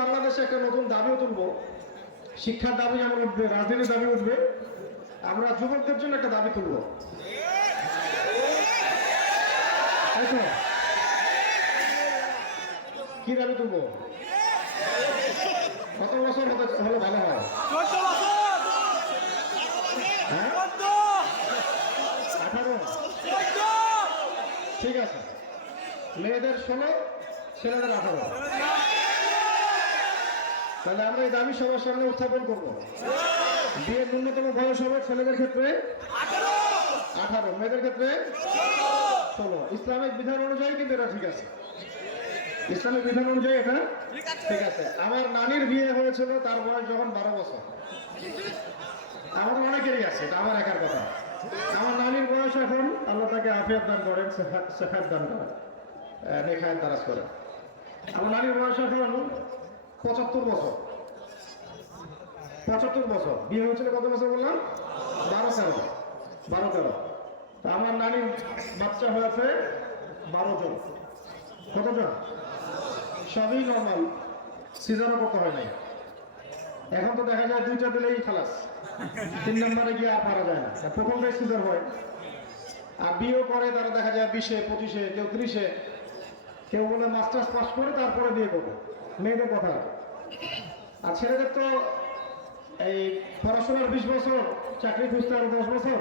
বাংলাদেশে একটা নতুন দাবিও তুলব। শিক্ষার দাবি যেমন উঠবে, রাজনীতির দাবি উঠবে, আমরা যুবকদের জন্য একটা দাবি তুলব। কি দাবি তুলব? কত বছর হলে ভালো হয়? হ্যাঁ, 18। ঠিক আছে, মেয়েদের 16, ছেলেদের 18। তাহলে আমরা এই দাবি সবার সামনে উত্থাপন করবো। বিয়ের ন্যূনতম বয়স হবে ছেলেদের ক্ষেত্রে 18, মেয়েদের ক্ষেত্রে 16। ইসলামিক বিধান অনুযায়ী কিন্তু এটা ঠিক আছে। ইসলামিক বিধান অনুযায়ী এটা ঠিক আছে। আমার নানির বিয়ে হয়েছিল, তার বয়স যখন 12 বছর। আমার অনেকেরই আছে, এটা আমার একার কথা। আমার নানির বয়স এখন, আল্লাহ তাকে আফিয়াত দান করেন, সেফাত দান করেন, নেখায়াত দারাজ করেন। আমার নানির বয়স এখন 75 বছর। 75 বছর। বিয়ে হয়েছিল কত বছর বললাম? 12-13। আমার নানির বাচ্চা হয়েছে 12 জন। কতজন? সবই নর্মাল, সিজারও করতে হয় নাই। এখন তো দেখা যায় 2টা দিলেই খালাস, 3 নম্বরে গিয়ে আর পারা যায় না। প্রথমটাই সিজার হয়। আর বিয়েও করে তারা দেখা যায় 20-এ, 25-এ, কেউ 30-এ, কেউ বলে মাস্টার্স পাস করে তারপরে বিয়ে করবে। মেয়েদের কথা। আর ছেলেদের তো এই পড়াশোনার 20 বছর, চাকরি খুঁজতে আরো 10 বছর,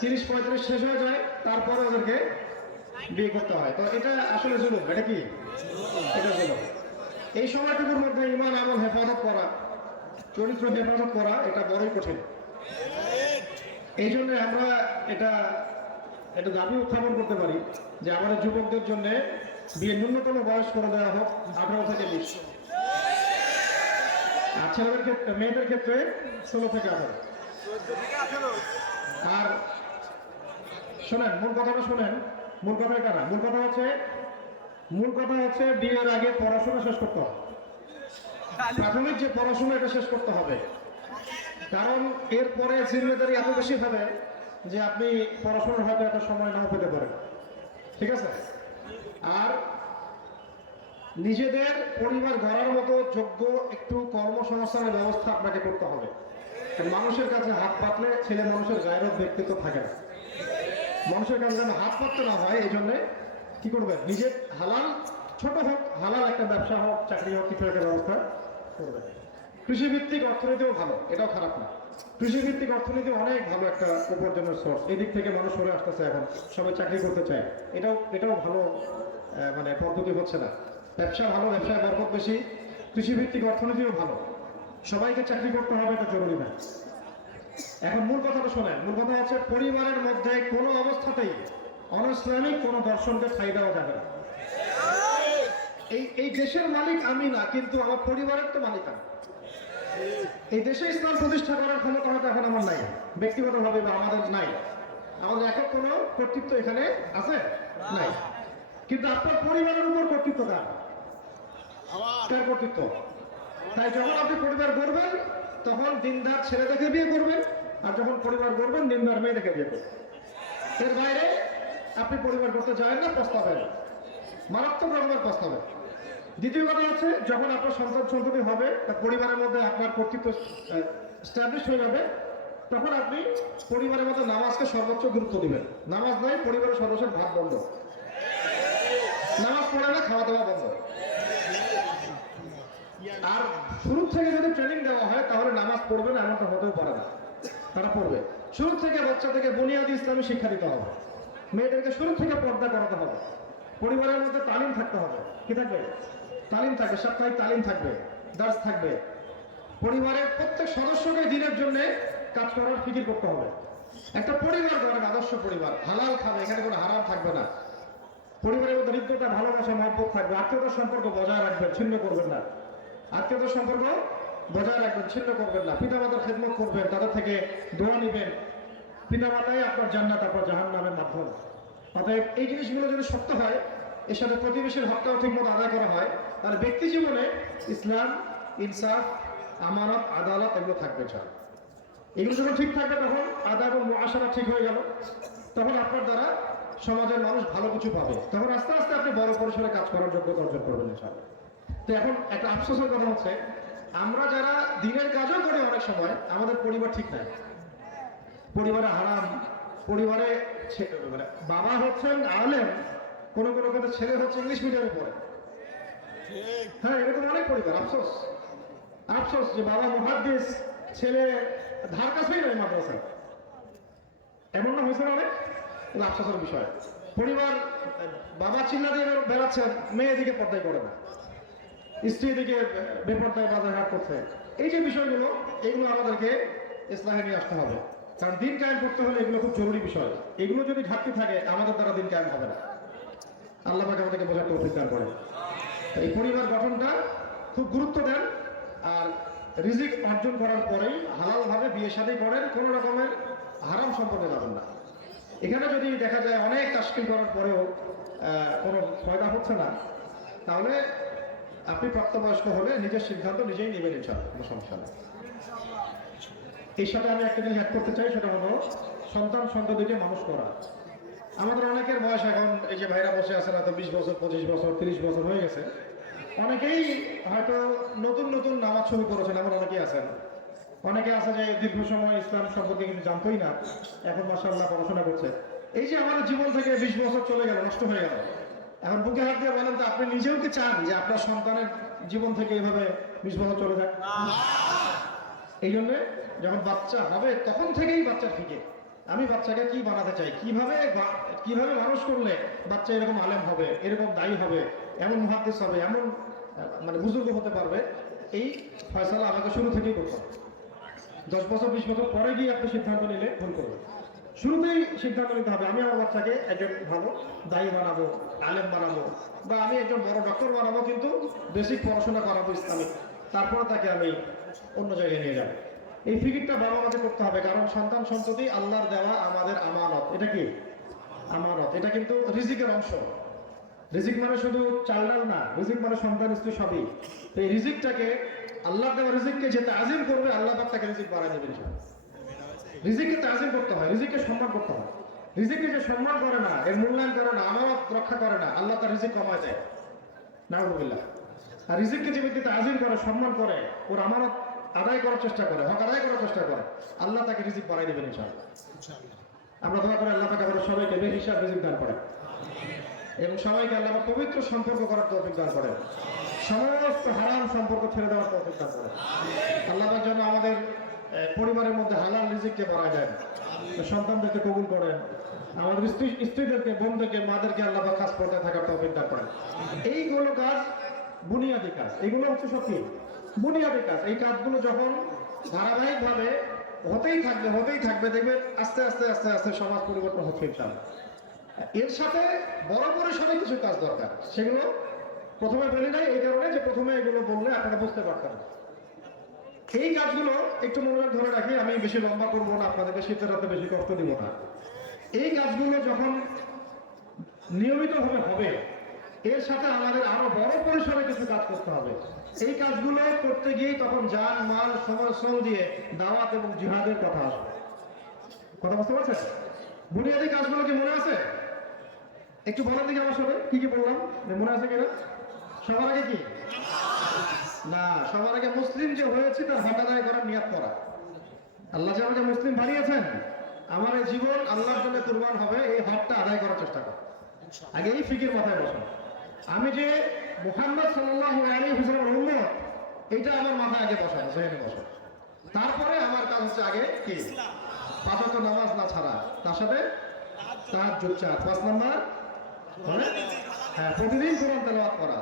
30-35 শেষ হয়ে যায়, তারপরে ওদেরকে বিয়ে করতে হয়। তো এটা আসলে জুলুম। এটা কি? এটা জুলুম। এই সময়টুকুর মধ্যে ঈমান আমল হেফাজত করা, চরিত্র হেফাজত করা, এটা বড়ই কঠিন। এই জন্য আমরা এটা দাবি উত্থাপন করতে পারি যে আমাদের যুবকদের জন্য বিয়ের ন্যূনতম বয়স করে দেওয়া হোক 18 থেকে 20। আর ছেলেদের ক্ষেত্রে, মেয়েদের ক্ষেত্রে 16 থেকে 18। আর শোনেন, মূল কথাটা শোনেন। মূল কথা এটা না, মূল কথা হচ্ছে বিয়ের আগে পড়াশোনা শেষ করতে হবে। প্রাথমিক যে পড়াশোনা, এটা শেষ করতে হবে। কারণ এরপরে জিম্মেদারি এত বেশি হবে যে আপনি পড়াশোনার হয়তো একটা সময় নাও পেতে পারেন। ঠিক আছে? আর নিজেদের পরিবার গড়ার মতো যোগ্য একটু কর্মসংস্থানের ব্যবস্থা আপনাকে করতে হবে। মানুষের কাছে হাত পাতলে ছেলে মানুষের গায়ের ব্যক্তিত্ব থাকে না। মানুষের কাছে যেন হাত পাততে না হয়, এই জন্য কি করবেন? নিজের হালাল, ছোট হোক, হালাল একটা ব্যবসা হোক, চাকরি হোক, কিছু একটা ব্যবস্থা করবেন। কৃষিভিত্তিক অর্থনীতিও ভালো, এটাও খারাপ না। কৃষিভিত্তিক অর্থনীতি অনেক ভালো একটা উপার্জনের সোর্স। এদিক থেকে মানুষ সরে আসতেছে, এখন সবাই চাকরি করতে চায়। এটাও ভালো মানে পদ্ধতি হচ্ছে না। ব্যবসা ভালো, ব্যবসায় বরকত বেশি। কৃষিভিত্তিক অর্থনীতিও ভালো। সবাইকে চাকরি করতে হবে এটা জরুরি না। এখন মূল কথাটা শোনেন। মূল কথা হচ্ছে পরিবারের মধ্যে কোনো অবস্থাতেই অনইসলামিক কোনো দর্শনকে ঠাঁই দেওয়া যাবে না। এই দেশের মালিক আমি না, কিন্তু আমার পরিবারের তো মালিক আমি। এই দেশে ইসলাম প্রতিষ্ঠা করার ক্ষমতা হয়তো এখন আমার নাই, ব্যক্তিগতভাবে বা আমাদের নাই। আমাদের একক কোনো কর্তৃত্ব এখানে আছে নাই, কিন্তু আপনার পরিবারের উপর কর্তৃত্ব কার কর্তৃত্ব? তাই যখন আপনি পরিবার গড়বেন, তখন দিনদার ছেলে দেখে বিয়ে করবেন, আর যখন পরিবার গড়বেন, দিনদার মেয়ে দেখে বিয়ে করবেন। এর বাইরে আপনি পরিবার করতে চান না, প্রস্তাবেন, মারাত্মক রকমের প্রস্তাবেন। দ্বিতীয় কথা হচ্ছে, যখন আপনার সন্তান হবে, পরিবারের মধ্যে আপনার কর্তৃত্ব এস্টাবলিশ হয়ে যাবে, তখন আপনি পরিবারের মধ্যে নামাজকে সর্বোচ্চ গুরুত্ব দিবেন। নামাজ নয়, পরিবারের সদস্যের ভাত বন্ধ, নামাজ পড়ে না, খাওয়া দাওয়া বন্ধ। আর শুরু থেকে যদি ট্রেনিং দেওয়া হয়, তাহলে নামাজ পড়বে না এমনটা হতেও পারে না, তারা পড়বে। শুরু থেকে বাচ্চা থেকে বুনিয়াদি ইসলামী শিক্ষা দিতে হবে। মেয়েদেরকে শুরু থেকে পর্দা করাতে হবে। পরিবারের মধ্যে তালিম থাকতে হবে। কি থাকবে? তালিম থাকবে, সাপ্তাহিক তালিম থাকবে, দার্স থাকবে। পরিবারের প্রত্যেক সদস্যকে দিনের জন্য কাজ করার ফিকির করতে হবে। একটা পরিবার গড়েন, আদর্শ পরিবার, হালাল খাবে, এখানে কোনো হারাম থাকবে না। পরিবারের মধ্যে হৃদ্যতা, ভালোবাসা, মহব্বত থাকবে। আত্মীয়তার সম্পর্ক বজায় রাখবেন, ছিন্ন করবেন না। আত্মীয়তার সম্পর্ক বজায় রাখবেন, ছিন্ন করবেন না। পিতামাতার খেদমত করবেন, তাদের থেকে দোয়া নিবেন। পিতামাতাই আপনার জান্নাত, আপনার জাহান্নামের মাধ্যম। অতএব এই জিনিসগুলো যদি সত্য হয়, এর সাথে প্রতিবেশীর হকটাও ঠিকমতো আদায় করা হয়, তাহলে ব্যক্তি জীবনে ইসলাম, ইনসাফ, আমানত, আদালত এগুলো থাকবে। এগুলো যখন ঠিক থাকবে, তখন আদাব ও মুআশারা ঠিক হয়ে গেল, তখন আপনার দ্বারা সমাজের মানুষ ভালো কিছু পাবে। তখন আস্তে আস্তে আপনি বড় পরিসরে কাজ করার যোগ্যতা অর্জন করবেন ইনশাআল্লাহ। তো এখন একটা আফসোসের কথা হচ্ছে, আমরা যারা দিনের কাজও করি অনেক সময় আমাদের পরিবার ঠিক নাই, পরিবারে হারাম, পরিবারে মানে বাবা হচ্ছেন আলেম, কোনো কোনো কথা ছেলে হচ্ছে ইংলিশ মিডিয়ামে পড়ে। হ্যাঁ, এরকম অনেক পরিবার। আফসোস, আফসোস যে বাবা মুহাদ্দিস, ছেলে ধার কাছেই নয় মাদ্রাসা। এমন না হয়েছে অনেক? আফসোসের বিষয়। পরিবার, বাবা চিল্লা দিয়ে বেড়াচ্ছেন, মেয়ে দিকে পর্দায় করে না, স্ত্রী দিকে বেপর্দায় বাজার ঘাট করছে। এই যে বিষয়গুলো, এগুলো আমাদেরকে ইসলামে নিয়ে আসতে হবে, কারণ দিন কায়েম করতে হলে এগুলো খুব জরুরি বিষয়। এগুলো যদি ঘাটতি থাকে আমাদের দ্বারা দিন কায়েম হবে না। আল্লাহ পাক আমাদেরকে বোঝার তৌফিক দান করেন। এই পরিবার গঠনটা খুব গুরুত্ব দেন, আর রিজিক অর্জন করার পরেই হালালভাবে বিয়ে শাদী করেন, কোনো রকমের হারাম সম্পর্কে যাবেন না। এখানে যদি দেখা যায় অনেক তাশকিল করার পরেও কোনো ফায়দা হচ্ছে না, তাহলে আপনি প্রাপ্তবয়স্ক হলে নিজের সিদ্ধান্ত নিজেই নেবেন, ইনশাআল্লাহ, কোনো সমস্যা নেই। এর সাথে আমি একটা জিনিস অ্যাড করতে চাই, সেটা হলো সন্তান সন্ততিকে মানুষ করা। আমাদের অনেকের বয়স এখন, এই যে ভাইরা বসে আছেন, হয়তো 20 বছর, 25 বছর, 30 বছর হয়ে গেছে। অনেকেই হয়তো নতুন নতুন নামাজ শুরু করেছেন, এমন অনেকেই আছেন। অনেকে আছে যে দীর্ঘ সময় ইসলাম সম্পর্কে কিন্তু জানতোই না, এখন মাশাআল্লাহ পড়াশোনা করছে। এই যে আমাদের জীবন থেকে 20 বছর চলে গেল, নষ্ট হয়ে গেল। এখন বুকে হাত দিয়ে বলেন তো, আপনি নিজেও কি চান যে আপনার সন্তানের জীবন থেকে এইভাবে 20 বছর চলে যাক? এই জন্য যখন বাচ্চা হবে তখন থেকেই বাচ্চার ফিকে আমি বাচ্চাকে কি বানাতে চাই, কিভাবে মানুষ করলে বাচ্চা এরকম আলেম হবে, এরকম দায়ী হবে, এমন মুহাদ্দিস হবে, এমন মানে বুজুর্গ হতে পারবে, এই ফয়সালা আমাকে শুরু থেকেই করতে হবে। 10 বছর 20 বছর পরে গিয়ে আপনি সিদ্ধান্ত নিলে ভুল করবেন। শুরুতেই সিদ্ধান্ত নিতে হবে, আমি আমার বাচ্চাকে একজন ভালো দায়ী বানাবো, আলেম বানাবো, বা আমি একজন বড় ডক্টর বানাবো, কিন্তু বেসিক পড়াশোনা করাবো ইসলামিক, তারপরে তাকে আমি অন্য জায়গায় নিয়ে যাবো। এই ফিকিরটা বাবা মাকে করতে হবে, কারণ সন্তান সন্ততি আল্লাহর দেওয়া আমাদের আমানত। এটা কি আমানত? এটা কিন্তু রিজিকের অংশ। রিজিক মানে শুধু চাল ডাল না, রিজিক মানে সন্তান স্ত্রী সবই। তো এই রিজিকটাকে, আল্লাহর দেওয়া রিজিককে যে তাজিম করবে, আল্লাহ পাক তাকে রিজিক বাড়ায় দেবেন। রিজিককে তাজিম করতে হয়, রিজিককে সম্মান করতে হয়। রিজিককে যে সম্মান করে না, এর মূল্যায়ন করে না, আমানত রক্ষা করে না, আল্লাহ তার রিজিক কমায় দেয়, নাউযুবিল্লাহ। আর রিজিককে যে ব্যক্তি তাজিম করে, সম্মান করে, ওর আমানত আদায় করার চেষ্টা করে, হক আদায় করার চেষ্টা করে, আল্লাহ তাকে রিজিক বাড়াই দেবেন ইনশাআল্লাহ। আমরা দোয়া করে আল্লাহ পাক আমাদের সবাইকে বেহিসাব রিজিক দান করেন, এবং সবাইকে আল্লাহ পাক পবিত্র সম্পর্ক করার তৌফিক দান করেন, সমস্ত হারাম সম্পর্ক ছেড়ে দেওয়ার তৌফিক দান করেন। আল্লাহ পাক যেন আমাদের পরিবারের মধ্যে হালাল রিজিককে বাড়ায় দেন, সন্তানদেরকে কবুল করেন, আমাদের স্ত্রীদেরকে, বোনদেরকে, মাদেরকে আল্লাহ পাক খাস পর্দায় থাকার তৌফিক দান করেন। এইগুলো কাজ বুনিয়াদি কাজ, এগুলো হচ্ছে সব কি বুনিয়াদি কাজ। এই কাজগুলো যখন ধারাবাহিকভাবে হতেই থাকবে, দেখবেন আস্তে আস্তে আস্তে আস্তে সমাজ পরিবর্তন হচ্ছে ইনশাআল্লাহ। এর সাথে বড় পরিসরে কিছু কাজ দরকার, সেগুলো প্রথমে বলি নাই এই কারণে যে প্রথমে এগুলো বললে আপনারা বুঝতে পারতেন। এই কাজগুলো একটু মনোযোগ ধরে রাখি, আমি বেশি লম্বা করবো না, আপনাদেরকে শীতের রাতে বেশি কষ্ট দিব না। এই কাজগুলো যখন নিয়মিতভাবে হবে, এর সাথে আমাদের আরো বড় পরিসরে কিছু কাজ করতে হবে। এই কাজগুলো করতে গিয়ে তখন জান, মাল, সময়, শ্রম দিয়ে দাওয়াত এবং জিহাদের কথা আসবে। কথা বুঝতে পারছেন? বুনিয়াদি কাজগুলো কি মনে আছে? একটু বলেন দেখি আমার সাথে, কি কি বললাম, মনে আছে কিনা? সবার আগে কি না, সবার আগে মুসলিম যে হয়েছে তার হক আদায় করার নিয়ত করা। আল্লাহ যে আমাকে মুসলিম বানিয়েছেন, আমার এই জীবন আল্লাহর জন্য কুরবান হবে, এই হকটা আদায় করার চেষ্টা করা। আগে এই ফিকির মাথায় বসুন, আমি যে মুহাম্মদ সাল্লাল্লাহু আলাইহি ওয়াসাল্লামের উম্মত, এটা আমার মাথায় আগে বসানো, জেনে বসো। তারপরে আমার কাজ হচ্ছে আগে কি 5 ওয়াক্ত নামাজ না ছাড়া, তার সাথে তাহাজ্জুদ 5 নাম্বার, হ্যাঁ প্রতিদিন কোরআন তেলাওয়াত করা।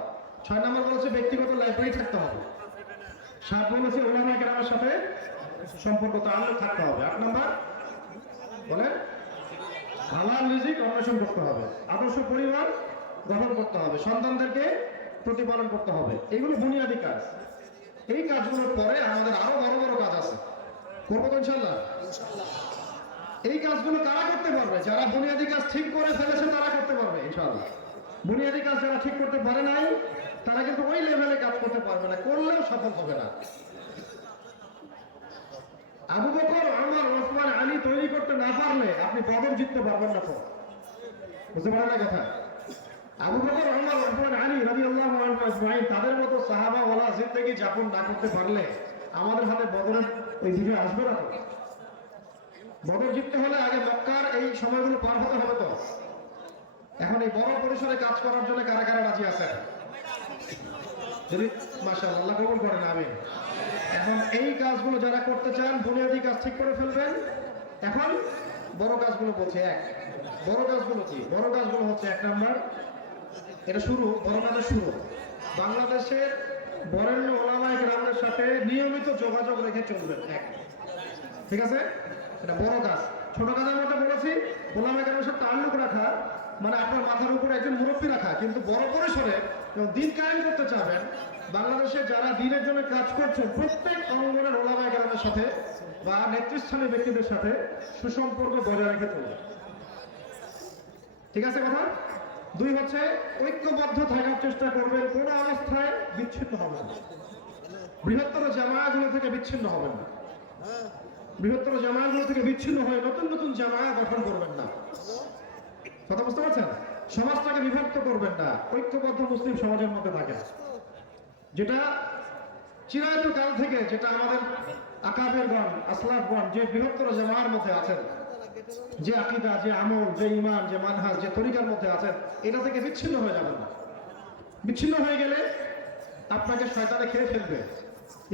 6 নাম্বার বলেছে ব্যক্তিগত লাইব্রেরি থাকতে হবে। 7 বলেছে উলামায়ে কেরামের সাথে সম্পর্ক তাআল্লুক থাকতে হবে। 8 নাম্বার বলে হালাল রিজিক অন্বেষণ করতে হবে, আদর্শ পরিবার গঠন করতে হবে, সন্তানদেরকে প্রতিপালন করতে হবে। এগুলো বুনিয়াদি কাজ। এই কাজগুলোর পরে আমাদের আরো বড় বড় কাজ আছে, করবো তো ইনশাআল্লাহ। এই কাজগুলো কারা করতে পারবে? যারা বুনিয়াদি কাজ ঠিক করে ফেলেছে তারা করতে পারবে ইনশাআল্লাহ। বুনিয়াদি কাজ যারা ঠিক করতে পারে নাই, তারা কিন্তু ওই লেভেলে কাজ করতে পারবে না, করলেও সফল হবে না। আবু বকর, ওমর, ওসমান, আলী তৈরি করতে না পারলে আপনি বদর জিততে পারবেন না। তো বুঝতে পারেন না কথা? আবু বকর, ওমর, ওসমান, আলী রাদিয়াল্লাহু আনহুম আজমাইন তাদের মতো সাহাবা ওয়ালা জিন্দেগি যাপন না করতে পারলে আমাদের হাতে বদরের ওই বিজয় আসবে না তো। বদর জিততে হলে আগে মক্কার এই সময়গুলো পার হতে হবে তো। এখন এই বড় পরিসরে কাজ করার জন্য কারা কারা রাজি আছে? যদি মাশাআল্লাহ কবুল করেন, আমিন। এখন এই কাজগুলো যারা করতে চান বুনিয়াদী কাজ ঠিক করে ফেলবেন। এখন বড় কাজগুলো বলছে, এক বড় কাজগুলো কি? বড় কাজগুলো হচ্ছে, এক নাম্বার, এটা শুরু, বড় কাজের শুরু, বাংলাদেশের বরেণ্য ওলামায়ে কেরামের সাথে নিয়মিত যোগাযোগ রেখে চলবেন। এক, ঠিক আছে, এটা বড় কাজ। ছোট কাজের মধ্যে বলেছি ওলামায়ে কেরামের সাথে তাল্লুক রাখা, মানে আপনার মাথার উপরে একজন মুরব্বী রাখা। কিন্তু বড় পরিসরে দিন কায়েম করতে চাবেন, বাংলাদেশে যারা দিনের জন্য কাজ করছেন প্রত্যেক অঙ্গনের ওলামায়ে কেরামের সাথে বা নেতৃস্থানীয় ব্যক্তিদের সাথে সুসম্পর্ক বজায় রেখে চলবে। ঠিক আছে কথা? দুই হচ্ছে ঐক্যবদ্ধ থাকার চেষ্টা করবেন, কোন অবস্থায় বিচ্ছিন্ন হবেন না। বৃহত্তর জামায়াতগুলো থেকে বিচ্ছিন্ন হবেন না। বৃহত্তর জামায়াতগুলো থেকে বিচ্ছিন্ন হয়ে নতুন নতুন জামায়াত গঠন করবেন না। কথা বুঝতে পারছেন? সমাজটাকে বিভক্ত করবেন না, ঐক্যবদ্ধ মুসলিম সমাজের মধ্যে থাকেন। যেটা চিরায়ত কাল থেকে, যেটা আমাদের আকাবেরগণ, আসলাফগণ যে বৃহত্তর জামায়ার মধ্যে আছেন, যে আকীদা, যে আমল, যে ঈমান, যে মানহাজ, যে তরিকার মধ্যে আছেন, এটা থেকে বিচ্ছিন্ন হয়ে যাবেন না। বিচ্ছিন্ন হয়ে গেলে আপনাকে শয়তানে খেয়ে ফেলবে।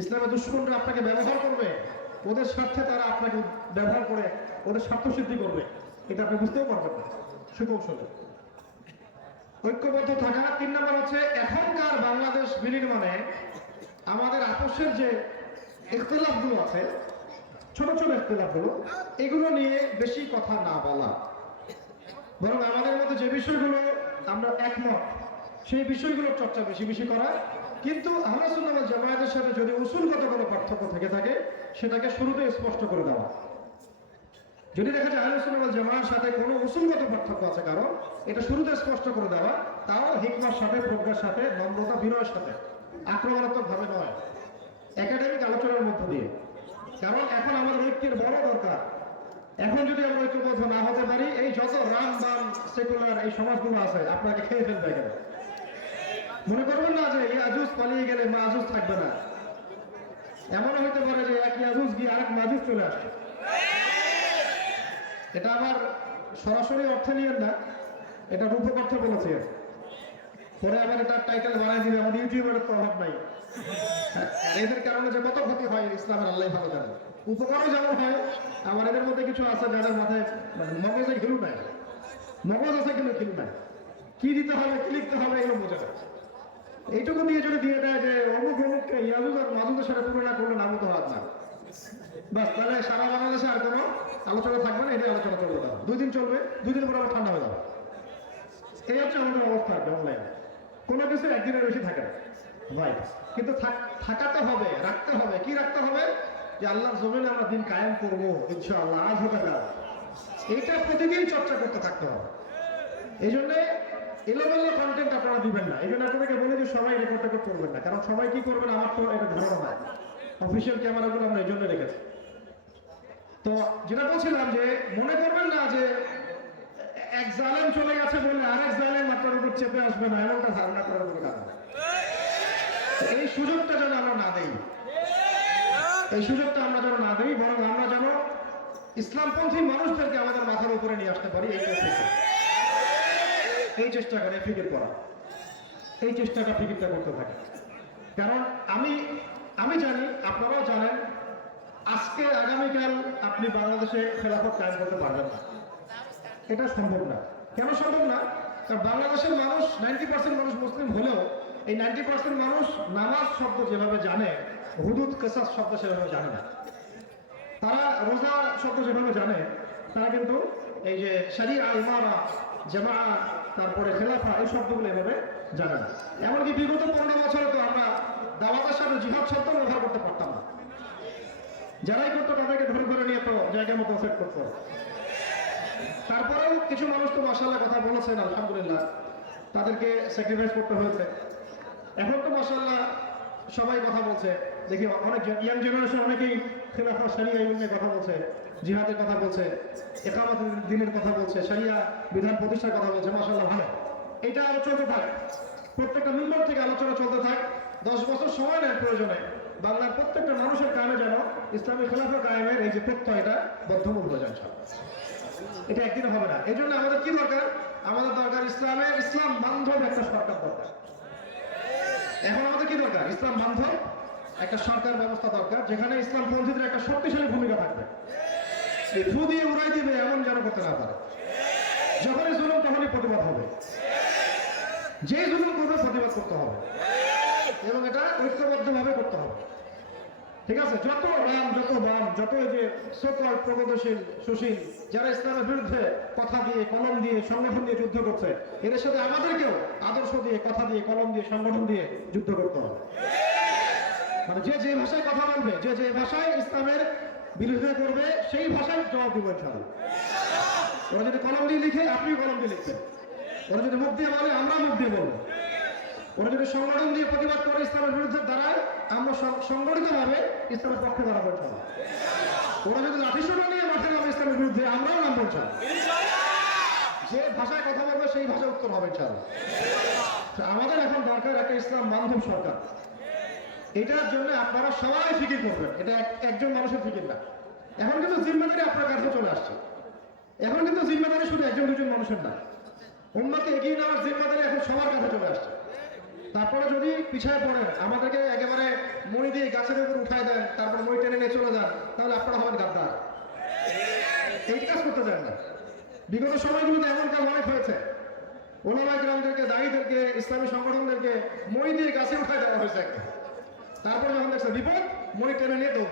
ইসলামের দুশমনরা আপনাকে ব্যবহার করবে, ওদের স্বার্থে তারা আপনাকে ব্যবহার করে ওদের স্বার্থ সিদ্ধি করবে। এটা আপনি বুঝতেও পারবেন না সুকৌশলে। ঐক্যবদ্ধ থাকা। তিন নম্বর হচ্ছে এখনকার বাংলাদেশ বিনির্মাণে আমাদের আপসের যে ইখতিলাফগুলো আছে, ছোট ছোট ইখতিলাফগুলো, এগুলো নিয়ে বেশি কথা না বলা, বরং আমাদের মধ্যে যে বিষয়গুলো আমরা একমত সেই বিষয়গুলোর চর্চা বেশি বেশি করা। কিন্তু আহলে সুন্নাত ওয়াল জামায়াতের সাথে যদি উসুলগত কোনো পার্থক্য থেকে থাকে সেটাকে শুরুতে স্পষ্ট করে দেওয়া। যদি দেখা যায় আহলে সুন্নাত ওয়াল জামায়াতের সাথে কোনো উসুলগত পার্থক্য আছে কারণ, এটা শুরুতে স্পষ্ট করে দেওয়া, তাও হিকমার সাথে, প্রজ্ঞার সাথে, নম্রতা, বিনয়ের সাথে, আক্রমণাত্মক ভাবে নয়, একাডেমিক আলোচনার মধ্য দিয়ে। কারণ এখন আমাদের ঐক্যের বড় দরকার। এখন যদি আমরা ঐক্যবদ্ধ না হতে পারি, এই যত রাম বাম সেকুলার এই সমাজগুলো আছে আপনাকে খেয়ে ফেলবে। এখানে মনে করবেন না যে ইয়াজুজ পালিয়ে গেলে মাজুজ থাকবে না। এমনও হতে পারে যে এক ইয়াজুজ গিয়ে আরেক মাজুজ চলে আসে। এটা আবার সরাসরি অর্থে নিয়েন না, এটা রূপক অর্থে বলেছে। পরে আবার এটা টাইটেল বানাই দিবে, আমাদের ইউটিউবের তো অভাব নাই। এদের কারণে যে কত ক্ষতি হয় ইসলামের আল্লাহ ভালো জানে। উপকারও যেমন হয়, আবার এদের মধ্যে কিছু আছে যাদের মাথায় মগজে ঘিলু নাই, মগজ আছে কিন্তু ঘিলু নাই, কি দিতে হবে কি লিখতে হবে এগুলো বোঝা যায়। এইটুকু দিয়ে যদি দিয়ে দেয় যে অমুক অমুককে ইয়াজুজ আর মাজুজের সাথে তুলনা করলে নাম তো হাত না, বাস, তাহলে সারা বাংলাদেশে আর কোনো আলোচনা থাকবে না। এটাই আলোচনা চলবে না, 2 দিন চলবে, 2 দিন পরে আবার ঠান্ডা হয়ে যাবে। এই হচ্ছে আমাদের অবস্থা অনলাইনে। কোনো কিছু একদিনের বেশি থাকে না ভাই, কিন্তু থাকাতে হবে, রাখতে হবে। কি রাখতে হবে? যে আল্লাহর জমিনে আমরা দিন কায়েম করবো ইনশাআল্লাহ, আজ হবে কাজ। এইটা প্রতিদিন চর্চা করতে থাকতে হবে। এই জন্য এলোমেলো কন্টেন্ট আপনারা দিবেন না। এই জন্য আপনাদেরকে বলে যে সবাই রেকর্ড করবেন না, কারণ সবাই কি করবেন আমার তো এটা ধারণা নাই। অফিসিয়াল ক্যামেরাগুলো আমরা এই জন্য রেখেছি। তো যেটা বলছিলাম যে মনে করবেন না যে এক জালেম চলে গেছে বলে আরেক জালেম আপনার উপর চেপে আসবে না, এমনটা ধারণা করার কোনো কারণ নেই। এই সুযোগটা যেন আমরা না দেই, এই সুযোগটা আমরা যেন না দিই, বরং আমরা যেন ইসলামপন্থী মানুষদেরকে আমাদের মাথার উপরে নিয়ে আসতে পারি। এই চেষ্টা করে ফিকির করা, এই চেষ্টাটা ফিকিরটা করতে থাকে। কারণ আমি জানি, আপনারাও জানেন, আজকে আগামীকাল আপনি বাংলাদেশে খেলাফত কায়েম করতে পারবেন না, এটা সম্ভব না। কেন সম্ভব না? কারণ বাংলাদেশের মানুষ 90% মানুষ মুসলিম হলেও এই 90% মানুষ নামাজ শব্দ যেভাবে জানে, হুদুদ কিসাস শব্দ সেভাবে জানে না। তারা রোজা শব্দ যেভাবে জানে, তারা কিন্তু এই যে শরিয়া, ইমারা, জামাআ, তারপরে খেলাফা, এই শব্দগুলো এভাবে জানে না। এমনকি বিগত 15 বছরে তো আমরা দাওয়াতের সাথে জিহাদ শব্দ ব্যবহার করতে পারতাম না। যারাই করতো তাদেরকে ধরে ধরে নিয়ে তো জায়গার মতো সেট করতো। তারপরেও কিছু মানুষ তো মাশাআল্লাহ কথা বলেছেন, আলহামদুলিল্লাহ, তাদেরকে স্যাক্রিফাইস করতে হয়েছে। এখন তো মাশাআল্লাহ সবাই কথা বলছে, দেখি অনেক ইয়াং জেনারেশন অনেকেই খেলাফা, শরিয়া নিয়ে কথা বলছে, জিহাদের কথা বলছে, ইকামত দিনের কথা বলছে, শরিয়া বিধান প্রতিষ্ঠার কথা বলছে। মাশাআল্লাহ ভালো, এটা আরো চলতে থাক, প্রত্যেকটা মেম্বার থেকে আলোচনা চলতে থাক। 10 বছর সময় নেন প্রয়োজনে বাংলার প্রত্যেকটা মানুষের কানে যেন ইসলামী খেলাফা কায়েমের এই যে প্রত্যয়টা বদ্ধমূল হয়ে যায়। এটা একদিন হবে না। এই জন্য আমাদের কি দরকার? আমাদের দরকার ইসলাম বান্ধব একটা সরকার দরকার। এখন আমাদের কি দরকার? ইসলাম বান্ধব একটা সরকার ব্যবস্থা দরকার, যেখানে ইসলাম পন্থীদের একটা শক্তিশালী ভূমিকা থাকবে। এই ফু দিয়ে উড়াই দিবে এমন যেন করতে না পারে। যখনই জুলুম তখনই প্রতিবাদ হবে, যে জুলুম করবে প্রতিবাদ করতে হবে, এবং এটা ঐক্যবদ্ধভাবে করতে হবে। ঠিক আছে? যত রাম, যত বাম, যত এই যে সোকল প্রগতিশীল সুশীল যারা ইসলামের বিরুদ্ধে কথা দিয়ে, কলম দিয়ে, সংগঠন দিয়ে যুদ্ধ করছে, এদের সাথে আমাদেরকেও আদর্শ দিয়ে, কথা দিয়ে, কলম দিয়ে, সংগঠন দিয়ে যুদ্ধ করতে হবে। মানে যে যে ভাষায় কথা বলবে, যে যে ভাষায় ইসলামের বিরোধিতা করবে, সেই ভাষায় জবাব দিব ইনশাআল্লাহ। ওরা যদি কলম দিয়ে লিখে, আপনি কলম দিয়ে লিখবেন। ওরা যদি মুখ দিয়ে বলে, আমরা মুখ দিয়ে বলবো। ওরা যদি সংগঠন দিয়ে প্রতিবাদ করে ইসলামের বিরুদ্ধে দাঁড়ায়, আমরা সংগঠিতভাবে ইসলামের পক্ষে দাঁড়াবো ইনশাআল্লাহ। ওরা যদি লাঠিসোঁটা নিয়ে মাঠে নামে ইসলামের বিরুদ্ধে, আমরাও নামবো ইনশাআল্লাহ। যে ভাষায় কথা বলবে সেই ভাষায় উত্তর হবে ইনশাআল্লাহ। আমাদের এখন দরকার একটা ইসলাম বান্ধব সরকার। এটার জন্য আপনারা সবাই ফিকির করবেন। এটা একজন মানুষের ফিকির না। এখন কিন্তু জিম্মেদারি আপনার কাছে চলে আসছে। এখন কিন্তু জিম্মেদারি শুধু একজন দুজন মানুষের না, উম্মাহকে এগিয়ে নেওয়ার জিম্মেদারি এখন সবার কাছে চলে আসছে। তারপরে যদি পিছায় পড়েন, আমাদেরকে একেবারে মই দিয়ে গাছের উপর উঠায় দেন, তারপর মই টেনে নিয়ে চলে যান, তাহলে আপনারা হবেন গাদ্দার। এই কাজ করতে চান না। বিগত সময়গুলোতে এমন কাজ অনেক হয়েছে। ওলামা কিরামদেরকে, দায়ীদেরকে, ইসলামী সংগঠনদেরকে মই দিয়ে গাছে উঠায় দেওয়া হয়েছে। তারপর যখন দেখছে বিপদ, মই টেনে নিয়ে তো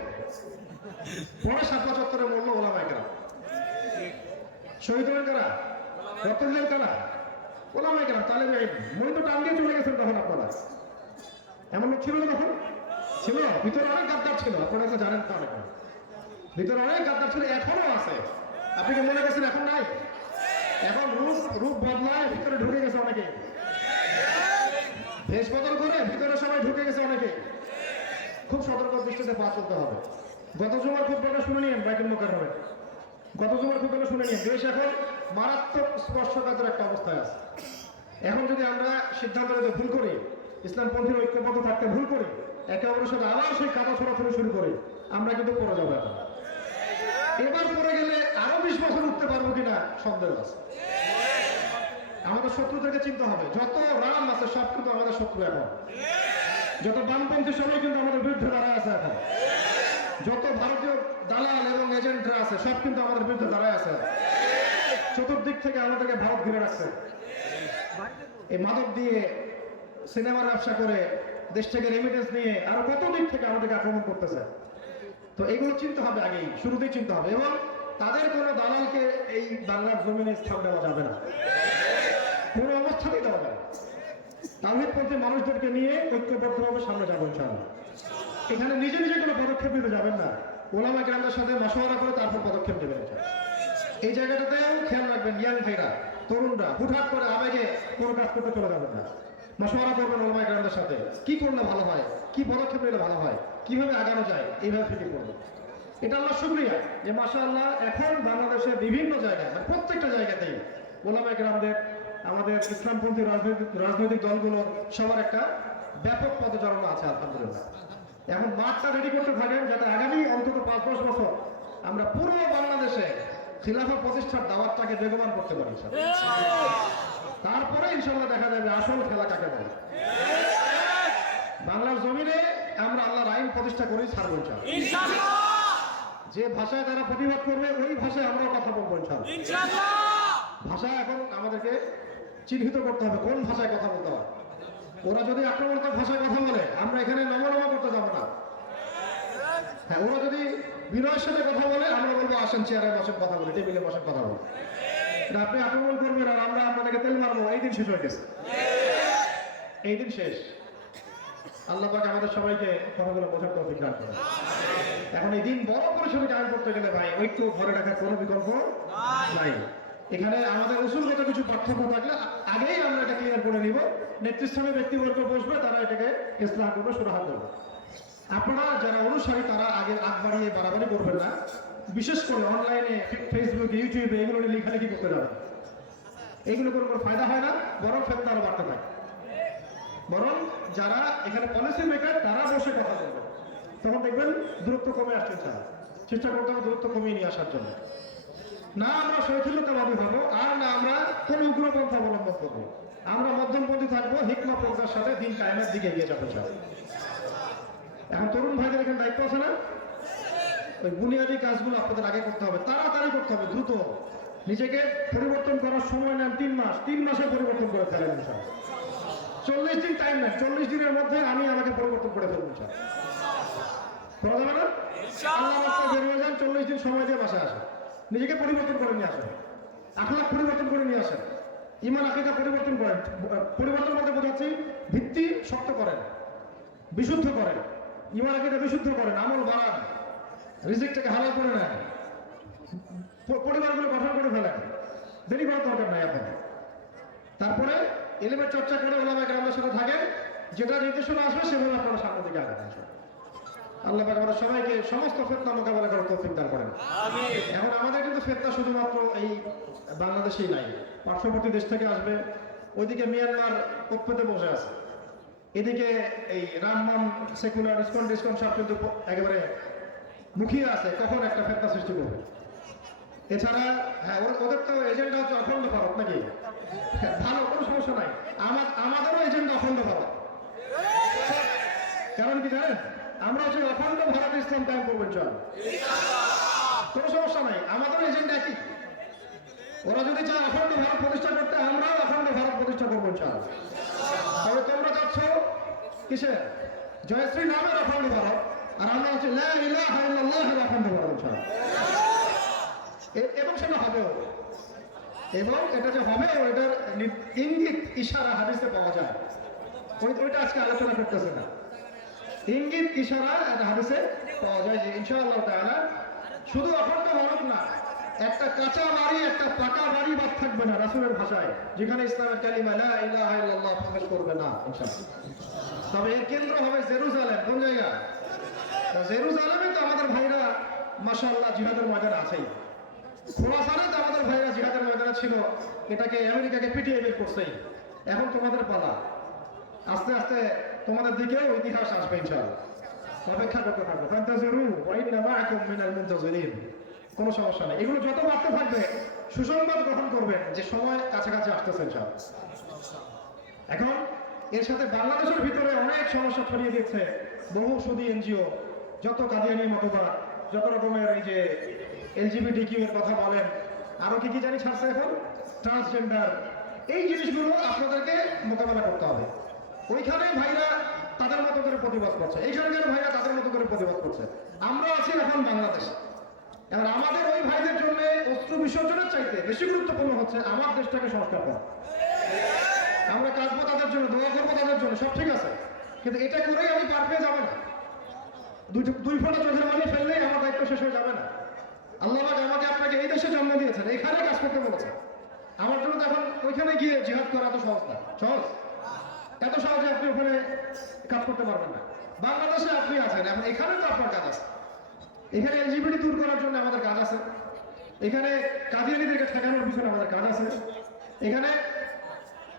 পরে সাতপা চত্বরে মরলো ওলামা কিরাম। শহীদ হলেন কারা? রক্ত দিলেন কারা? ওলামা কিরাম, তালেবে ইলম। মই তো টান দিয়ে চলে গেছেন তখন আপনারা। এমন লোক ছিল না তখন? ছিল। ভিতরে অনেক গাদ্দার ছিল, আপনারা তো জানেন তো অনেক। ভিতরে অনেক গাদ্দার ছিল, এখনো আছে। আপনি কি মনে করছেন এখন নাই? এখন রূপ বদলায়, ভিতরে ঢুকে গেছে অনেকে। ভেষ বদল করে ভিতরে সবাই ঢুকে গেছে অনেকে। খুব সতর্ক দৃষ্টিতে পা চলতে হবে। গত জুমার খুতবাটা শুনে নিন, বাইতুল মুকাররমে। গত জুমার খুতবাটা শুনে নিন। দেশ এখন মারাত্মক স্পর্শকাতর একটা অবস্থায় আছে। এখন যদি আমরা সিদ্ধান্ত নিতে ভুল করি, ইসলামপন্থীর ঐক্যবদ্ধ থাকতে ভুল করি, একে অপরের সাথে আবার সেই কাদা ছড়াছড়ি শুরু করি, আমরা কিন্তু পড়ে যাবো। এখন এবার পড়ে গেলে আরো 20 বছর উঠতে পারবো কিনা সন্দেহ আছে। আমাদের শত্রুদেরকে চিনতে হবে। যত রাম আছে সব কিন্তু আমাদের শত্রু। এখন যত বামপন্থী সবাই কিন্তু আমাদের বিরুদ্ধে দাঁড়ায় আছে। এখন যত ভারতীয় দালাল এবং এজেন্টরা আছে সব কিন্তু আমাদের বিরুদ্ধে দাঁড়ায় আছে। চতুর্দিক থেকে আমাদেরকে ভারত ঘিরে রাখছে। এই মাদক দিয়ে, সিনেমার ব্যবসা করে, দেশ থেকে রেমিটেন্স নিয়ে আরো কত দিক থেকে আমাদেরকে আক্রমণ করতেছে। তো এগুলো চিনতে হবে, আগেই শুরুতেই চিনতে হবে। এবং তাদের কোনো দালালকে এই বাংলার জমিনে স্থান দেওয়া যাবে না, কোনো অবস্থাতেই দেওয়া যাবে না। তাওহীদপন্থী মানুষদেরকে নিয়ে ঐক্যবদ্ধভাবে সামনে যাবো ইনশাআল্লাহ। এখানে নিজে নিজে কোনো পদক্ষেপ নিতে যাবেন না, ওলামা কিরামদের সাথে মাশওয়ারা করে তারপর পদক্ষেপ নেবেন। এই জায়গাটাতেও খেয়াল রাখবেন, ইয়াং ভাইরা, তরুণরা হুটহাট করে আবেগে কোনো কাজ করতে চলে যাবেন না। মাশওয়ারা করবেন ওলামা কিরামদের সাথে, কি করলে ভালো হয়, কি পদক্ষেপ নিলে ভালো হয়, কিভাবে আগানো যায়, এইভাবে ফিকির করবেন। এটা আল্লাহ শুকরিয়া যে মাশাআল্লাহ এখন বাংলাদেশের বিভিন্ন জায়গায়, প্রত্যেকটা জায়গাতেই ওলামা কিরামদের, আমাদের ইসলামপন্থী রাজনৈতিক দলগুলোর সবার একটা ব্যাপক পদচারণা আছে আলহামদুলিল্লাহ। এখন মাঠটা রেডি করতে থাকেন, যাতে আগামী অন্তত 5-10 বছর আমরা পুরো বাংলাদেশে খিলাফা প্রতিষ্ঠার দাওয়াতটাকে বেগবান করতে পারি। তারপরে ইনশাআল্লাহ দেখা যাবে আসল খেলা কাকে বলে। বাংলার জমিনে আমরা আল্লাহর আইন প্রতিষ্ঠা করেই ছাড়বো ইনশাআল্লাহ। যে ভাষায় তারা প্রতিবাদ করবে ওই ভাষায় আমরাও কথা বলবো ইনশাআল্লাহ। ভাষা এখন আমাদেরকে চিহ্নিত করতে হবে কোন ভাষায় কথা বলতে হয়। ওরা যদি আক্রমণাত্মক ভাষায় কথা বলে, আমরা এখানে নমনমা করতে যাবো না। হ্যাঁ, ওরা যদি বিনয়ের সাথে কথা বলে, আমরা বলবো আসেন চেয়ারে বসেন কথা বলে, টেবিলে বসেন কথা বলে। আপনি আক্রমণ করবেন আর আমরা আপনাদেরকে তেল মারবো, এই দিন শেষ হয়ে গেছে। এই দিন শেষ। আল্লাহ পাক আমাদের সবাইকে কথাগুলো বোঝার তৌফিক দান করেন। এখন এই দিন বড় পরিসরে কায়েম করতে গেলে ভাই ঐক্য ধরে রাখার কোনো বিকল্প নাই। এখানে আমাদের উসুলগত কিছু পার্থক্য থাকলে আগেই আমরা এটা ক্লিয়ার করে নিব। নেতৃস্থানীয় ব্যক্তিবর্গ বসবে, তারা এটাকে ইসলাহ করবে, সুরাহা করবে। আপনারা যারা অনুসারী তারা আগে আগ বাড়িয়ে বাড়াবাড়ি করবেন না। বিশেষ করে অনলাইনে, ফেসবুক, ইউটিউবে এগুলো নিয়ে লেখালেখি করতে যাবেন। এইগুলো কোনো ফায়দা হয় না, বরং ফেতনা আরো বাড়তে থাকে। বরং যারা এখানে পলিসি মেকার তারা বসে কথা বলবে, তখন দেখবেন দূরত্ব কমে আসছে। চেষ্টা করতে হবে দূরত্ব কমিয়ে নিয়ে আসার জন্য। না আমরা শৈথিল্যতাবাদী হবো, আর না আমরা কোন উগ্রপন্থা অবলম্বন করবো। আমরা মধ্যমপন্থী থাকবো, হিকমা পন্থার সাথে দিন কায়েমের দিকে এগিয়ে যাবো। এখন তরুণ ভাইদের এখানে দায়িত্ব আছে না? ওই বুনিয়াদী কাজগুলো আপনাদের আগে করতে হবে, তাড়াতাড়ি করতে হবে, দ্রুত। নিজেকে পরিবর্তন করার সময় নেন 3 মাস, 3 মাসে পরিবর্তন করে ফেলেন। 40 দিন টাইম নেন, 40 দিনের মধ্যে আমি আমাকে পরিবর্তন করে ফেলবো। করা যাবে না? আল্লাহ রাস্তায় বের হয়ে যান, 40 দিন সময় দিয়ে বাসায় আসেন, নিজেকে পরিবর্তন করে নিয়ে আসেন, আখলাক পরিবর্তন করে নিয়ে আসেন, ঈমান আকীদা পরিবর্তন করেন। পরিবর্তন বলতে বোঝাচ্ছি ভিত্তি শক্ত করেন, বিশুদ্ধ করেন, ঈমান আকীদা বিশুদ্ধ করেন, আমল বাড়ান, রিজিকটাকে হালাল করে নেন, পরিবারগুলো গঠন করে ফেলেন। দেরি করার দরকার নাই এখন। তারপরে ইলমের চর্চা করে ওলামায়ে কেরামের সাথে থাকেন, যেটা নির্দেশনা আসবে সেভাবে আপনারা সামনের দিকে আগান। আল্লাহ পাক আমাদের সবাইকে সমস্ত ফিতনা মোকাবেলা করার তৌফিক দান করেন। এখন আমাদের কিন্তু ফিতনা শুধুমাত্র এই বাংলাদেশেই নাই, পার্শ্ববর্তী দেশ থেকে আসবে। ওইদিকে মিয়ানমার পেতে বসে আছে, এদিকে এই রামমান সেকুলার ইসকন সব কিন্তু একেবারে মুখিয়ে আছে কখন একটা ফিতনা সৃষ্টি করবে। এছাড়া হ্যাঁ, ওদের তো এজেন্ডা হচ্ছে অখণ্ড ভারত, নাকি? ভালো, কোনো সমস্যা নাই। আমাদেরও এজেন্ডা অখণ্ড ভারত। কারণ কি জানেন? আমরা হচ্ছে অখণ্ড ভারত ইসলাম কায়েম করবেন, চল, কোনো সমস্যা নাই। আমাদেরও এজেন্ডা একই। ওরা যদি চায় অখণ্ড ভারত প্রতিষ্ঠা করতে, আমরাও অখণ্ড ভারত প্রতিষ্ঠা করবেন, চল। তবে তোমরা চাচ্ছ কিসে? জয়শ্রী নামের অখণ্ড ভারত, আর আমরা হচ্ছে লা ইলাহা ইল্লাল্লাহের অখণ্ড ভারত, চল। এবং সেটা হবেও, এবং এটা যে হবেও এটার ইঙ্গিত ইশারা হাদিসে পাওয়া যায়। ওইটা আজকে আলোচনা করতেছে না। ইঙ্গিত ইশারা একটা হাদিসে পাওয়া যায় যে ইনশাআল্লাহ তাআলা শুধু অখণ্ড ভারত না, একটা কাঁচা বাড়ি, একটা পাকা বাড়ি বাদ থাকবে না রাসূলের ভাষায়, যেখানে ইসলামের কালিমা লা ইলাহা ইল্লাল্লাহ প্রবেশ করবে না ইনশাআল্লাহ। তবে এর কেন্দ্র হবে জেরুজালেম। কোন জায়গা? জেরুজালেমে তো আমাদের ভাইরা মাশাআল্লাহ জিহাদের ময়দানে আছেই। খোরাসানে তো আমাদের ভাইরা জিহাদের ময়দানে ছিল, এটাকে আমেরিকাকে পিটিয়ে বের করছেই। এখন তোমাদের পালা, আস্তে আস্তে তোমাদের দিকেও ইতিহাস আসবে ইনশাআল্লাহ। অপেক্ষা করতে থাকবে। ফান্তাজিরু ওয়া ইন্না মাআকুম মিনাল মুনতাজিরিন। কোনো সমস্যা নেই, এগুলো যত বাড়তে থাকবে সুসংবাদ গ্রহণ করবেন যে সময় কাছাকাছি আসতেছে ইনশাআল্লাহ। এখন এর সাথে বাংলাদেশের ভিতরে অনেক সমস্যা ছড়িয়ে দিচ্ছে। বহু সুদী এনজিও, যত কাদিয়ানি মতবাদ, যত রকমের এই যে এলজিবিটিকিউ এর কথা বলেন, আরো কি কি জানি ছাড়ছে এখন, ট্রান্সজেন্ডার, এই জিনিসগুলো আপনাদেরকে মোকাবেলা করতে হবে। ওইখানে ভাইরা তাদের মতো করে প্রতিবাদ করছে, এইখানকার ভাইরা তাদের মতো করে প্রতিবাদ করছে। আমরা আছি এখন বাংলাদেশে। এবার আমাদের ওই ভাইদের জন্য অস্ত্র বিসর্জনের চাইতে বেশি গুরুত্বপূর্ণ হচ্ছে আমার দেশটাকে সংস্কার করা। আমরা কাঁদবো তাদের জন্য, দোয়া করবো তাদের জন্য, সব ঠিক আছে, কিন্তু এটা করেই আমি পার পেয়ে যাবো না। দুই ফোঁটা চোখের পানি ফেললেই আমার দায়িত্ব শেষ হয়ে যাবে না। আল্লাহ আমাকে আপনাকে এই দেশে জন্ম দিয়েছেন, এখানে কাজ করতে বলেছেন। আমার জন্য তো এখন ওইখানে গিয়ে জিহাদ করা এত সহজ না। সহজ? এত সহজে আপনি ওখানে কাজ করতে পারবেন না। বাংলাদেশে আপনি আছেন, এখন এখানে তো আপনার কাজ আছে। এখানে এলজিবিটি দূর করার জন্য আমাদের কাজ আছে, এখানে কাদিয়ানীদেরকে ঠেকানোর পিছনে আমাদের কাজ আছে, এখানে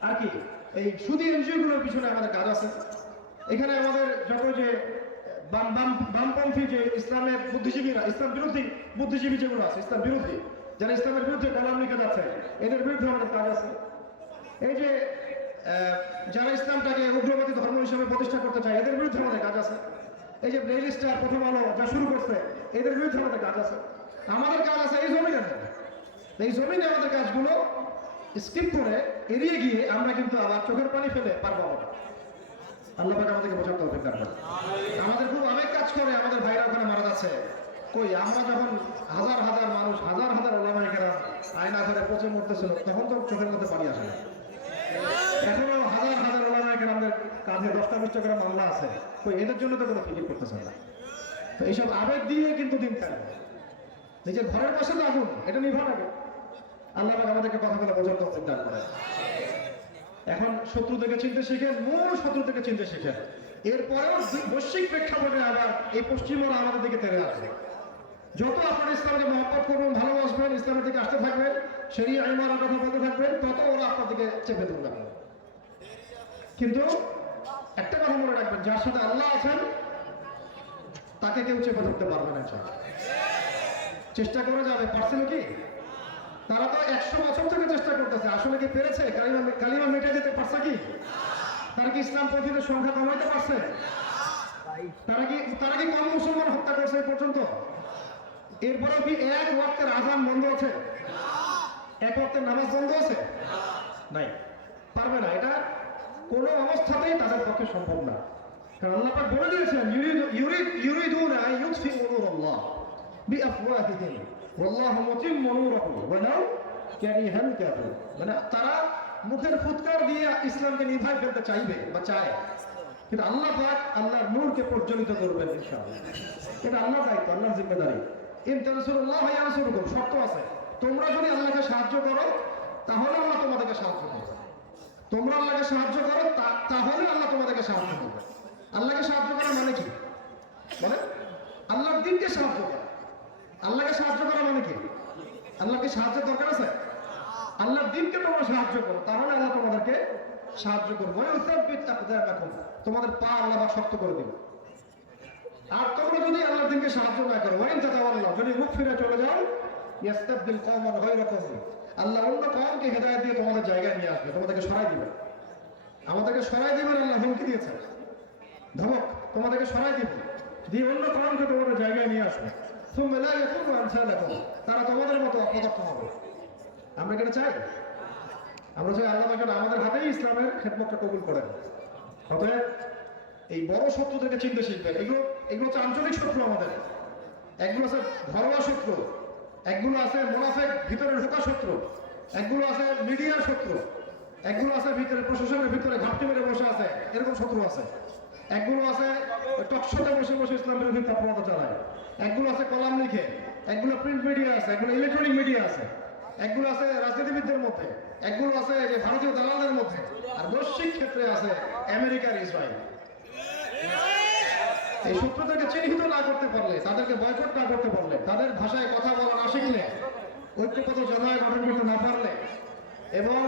আর কি এই সুদী এনজিওগুলোর পিছনে আমাদের কাজ আছে, এখানে আমাদের যত যে বামপন্থী যে ইসলামের বুদ্ধিজীবীরা, ইসলাম বিরোধী বুদ্ধিজীবী যেগুলো আছে, ইসলাম বিরোধী যারা ইসলামের বিরুদ্ধে কলাম লিখে যাচ্ছে, এদের বিরুদ্ধে আমাদের কাজ আছে। এই যে যারা ইসলামটাকে উগ্রবাদী ধর্ম হিসেবে প্রতিষ্ঠা করতে চায়, এদের বিরুদ্ধে আমাদের কাজ আছে। এই যে ব্রেইল স্টার, প্রথম আলো যা শুরু করছে, এদের বিরুদ্ধে আমাদের কাজ আছে। আমাদের কাজ আছে এই জমিনে। এই জমিনে আমাদের কাজগুলো স্কিপ করে এড়িয়ে গিয়ে আমরা কিন্তু আবার চোখের পানি ফেলে পারবো না। আল্লাহ পাক আমাদেরকে বোঝার তৌফিক দান করেন। আমাদের খুব আবেগ কাজ করে, আমাদের ভাইরা ওখানে মারা যাচ্ছে। কই আমরা যখন হাজার হাজার মানুষ, হাজার হাজার ওলামায়ে কেরাম আয়না ঘরে পচে মরতেছিল, তখন তো চোখের মধ্যে পানি আসে না। এখনো হাজার হাজার ওলামায়ে কেরামদের কাঁধে 10টা-20টা করে মামলা আছে, কই এদের জন্য তো কোনো ফিকির করতেছেন না। তো এইসব আবেগ দিয়ে কিন্তু দিন থাকে। নিজের ঘরের পাশে তো আগুন, এটা নিভা লাগে। আল্লাহ পাক আমাদেরকে কথা বলে বোঝার তৌফিক দান করেন। এখন শত্রু থেকে চিনতে শিখেন, মূল শত্রু থেকে চিনতে শিখেন। এরপরেও বৈশ্বিক প্রেক্ষাপটে আবার এই পশ্চিমরা আমাদের দিকে তেড়ে আসবে। যত আপনার ইসলামকে মহব্বত করবেন, ভালোবাসবেন, ইসলামের দিকে আসতে থাকবেন, শরিয়া ইমানের কথা বলতে থাকবেন, তত ওরা আপনার দিকে চেপে ধরবে। কিন্তু একটা কথা মনে রাখবেন, যার সাথে আল্লাহ আছেন তাকে কেউ চেপে ধরতে পারবে না। চেষ্টা করে যাবে, পারছিল কি? তারা তো 100 বছর থেকে চেষ্টা করতেছে, আসলে কি পেরেছে? কালিমা মিটে যেতে পারছে কি? তারা কি ইসলাম পন্থীদের সংখ্যা কমাইতে পারছে? তারা কি কম মুসলমান হত্যা করছে এই পর্যন্ত? এরপরেও কি এক ওয়াক্তের আযান বন্ধ আছে? এক ওয়াক্তের নামাজ বন্ধ আছে? নাই, পারবে না। এটা কোন অবস্থাতেই তাদের পক্ষে সম্ভব না। কারণ আল্লাহ পাক বলে দিয়েছেন, ইউরিদুনা ইউতফিউ নূরাল্লাহ বিআফওয়াহিহিম ওয়াল্লাহু মুতিম্মু নূরিহি ওয়ালাউ কারিহাল কাফিরুন। মানে তারা মুখের ফুৎকার দিয়ে ইসলামকে নিভাই ফেলতে চাইবে বা চায়, কিন্তু আল্লাহ পাক আল্লাহর নূরকে প্রজ্বলিত করবেন ইনশাআল্লাহ। এটা আল্লাহর দায়িত্ব, আল্লাহর জিম্মেদারি। ইন তানসুরুল্লাহ ইয়ানসুরুকুম, শর্ত আছে, তোমরা যদি আল্লাহকে সাহায্য করো তাহলে আল্লাহ তোমাদেরকে সাহায্য করবে। তোমরা আল্লাহকে সাহায্য করো তাহলে আল্লাহ তোমাদেরকে সাহায্য করবে। আল্লাহকে সাহায্য করা মানে কি? মানে আল্লাহর দ্বীনকে সাহায্য করা। আল্লাহকে সাহায্য করা মানে কি? আল্লাহকে সাহায্যের দরকার আছে? আল্লাহর দ্বীনকে তোমরা সাহায্য করো, তাহলে আল্লাহ তোমাদেরকে সাহায্য করবে। তোমাদের পা আল্লাহ শক্ত করে দিবে। আর তোমরা যদি আল্লাহর দ্বীনকে সাহায্য না করো, যদি মুখ ফিরে চলে যাও, ইয়াস্তাবদিল কওমান গায়রাকুম, আল্লাহ অন্য কওমকে হেদায়েত দিয়ে তোমাদের জায়গায় নিয়ে আসবে, তোমাদেরকে সরাই দিবে। আমাদেরকে সরাই দিবেন, আল্লাহ হুমকি দিয়েছেন, ধমক, তোমাদেরকে সরাই দিবে, দিয়ে অন্য কওমকে তোমাদের জায়গায় নিয়ে আসবে। সুম্মা লা ইয়াকুনু আমসালাকুম, তারা তোমাদের মতো অপদস্থ হবে। আমরা কি চাই? আমরা চাই আল্লাহ পাক আমাদের হাতেই ইসলামের খেদমতটা কবুল করেন। অতএব এই বড় শত্রুদেরকে চিনতে শিখবেন। এগুলো হচ্ছে আঞ্চলিক শত্রু আমাদের, একগুলো আছে ঘরোয়া শত্রু, একগুলো আছে মুনাফিক ভিতরে ঢোকা শত্রু, একগুলো আছে মিডিয়ার শত্রু, একগুলো আছে ভিতরে প্রশাসনের ভিতরে ঘাপটি মেরে বসে আছে, এরকম শত্রু আছে। একগুলো আছে টকশোতে বসে বসে ইসলামের বিরুদ্ধে তৎপরতা চালায়, একগুলো আছে কলাম লিখে, একগুলো প্রিন্ট মিডিয়া আছে, একগুলো ইলেকট্রনিক মিডিয়া আছে, একগুলো আছে রাজনীতিবিদদের মধ্যে, একগুলো আছে যে ভারতীয় দালালদের মধ্যে, আর বৈশ্বিক ক্ষেত্রে আছে আমেরিকার ইসরায়েল। এই শত্রুদেরকে চিহ্নিত না করতে পারলে, তাদেরকে বয়কট না করতে পারলে, তাদের ভাষায় কথা বলা না শিখলে, ঐক্যবদ্ধ জনগণ গঠন করতে না পারলে এবং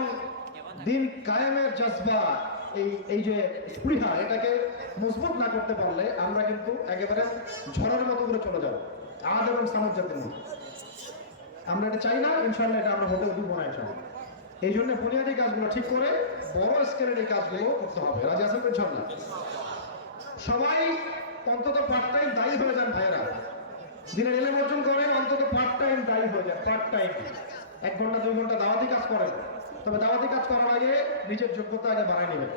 দিন কায়েমের জজবা, এই যে স্পৃহা, এটাকে মজবুত না করতে পারলে আমরা কিন্তু একেবারে ঝড়ের মতো করে চলে যাব আদ এবং সামুদ্রের মধ্যে। আমরা এটা চাই না, ইনশাআল্লাহ এটা আমরা হতে উঠবো না ইনশাআল্লাহ। এই জন্য বুনিয়াদী কাজগুলো ঠিক করে বড় স্কেলের এই কাজগুলো করতে হবে। রাজি আছেন ইনশাআল্লাহ? সবাই অন্তত পার্ট টাইম দায়ী হয়ে যান ভাইয়েরা, দিনের এলেম অর্জন করেন, অন্তত পার্ট টাইম দায়ী হয়ে যান। পার্ট টাইম 1 ঘন্টা 2 ঘন্টা দাওয়াতি কাজ করেন, তবে দাওয়াতি কাজ করার আগে নিজের যোগ্যতা আগে বাড়ায় নেবেন।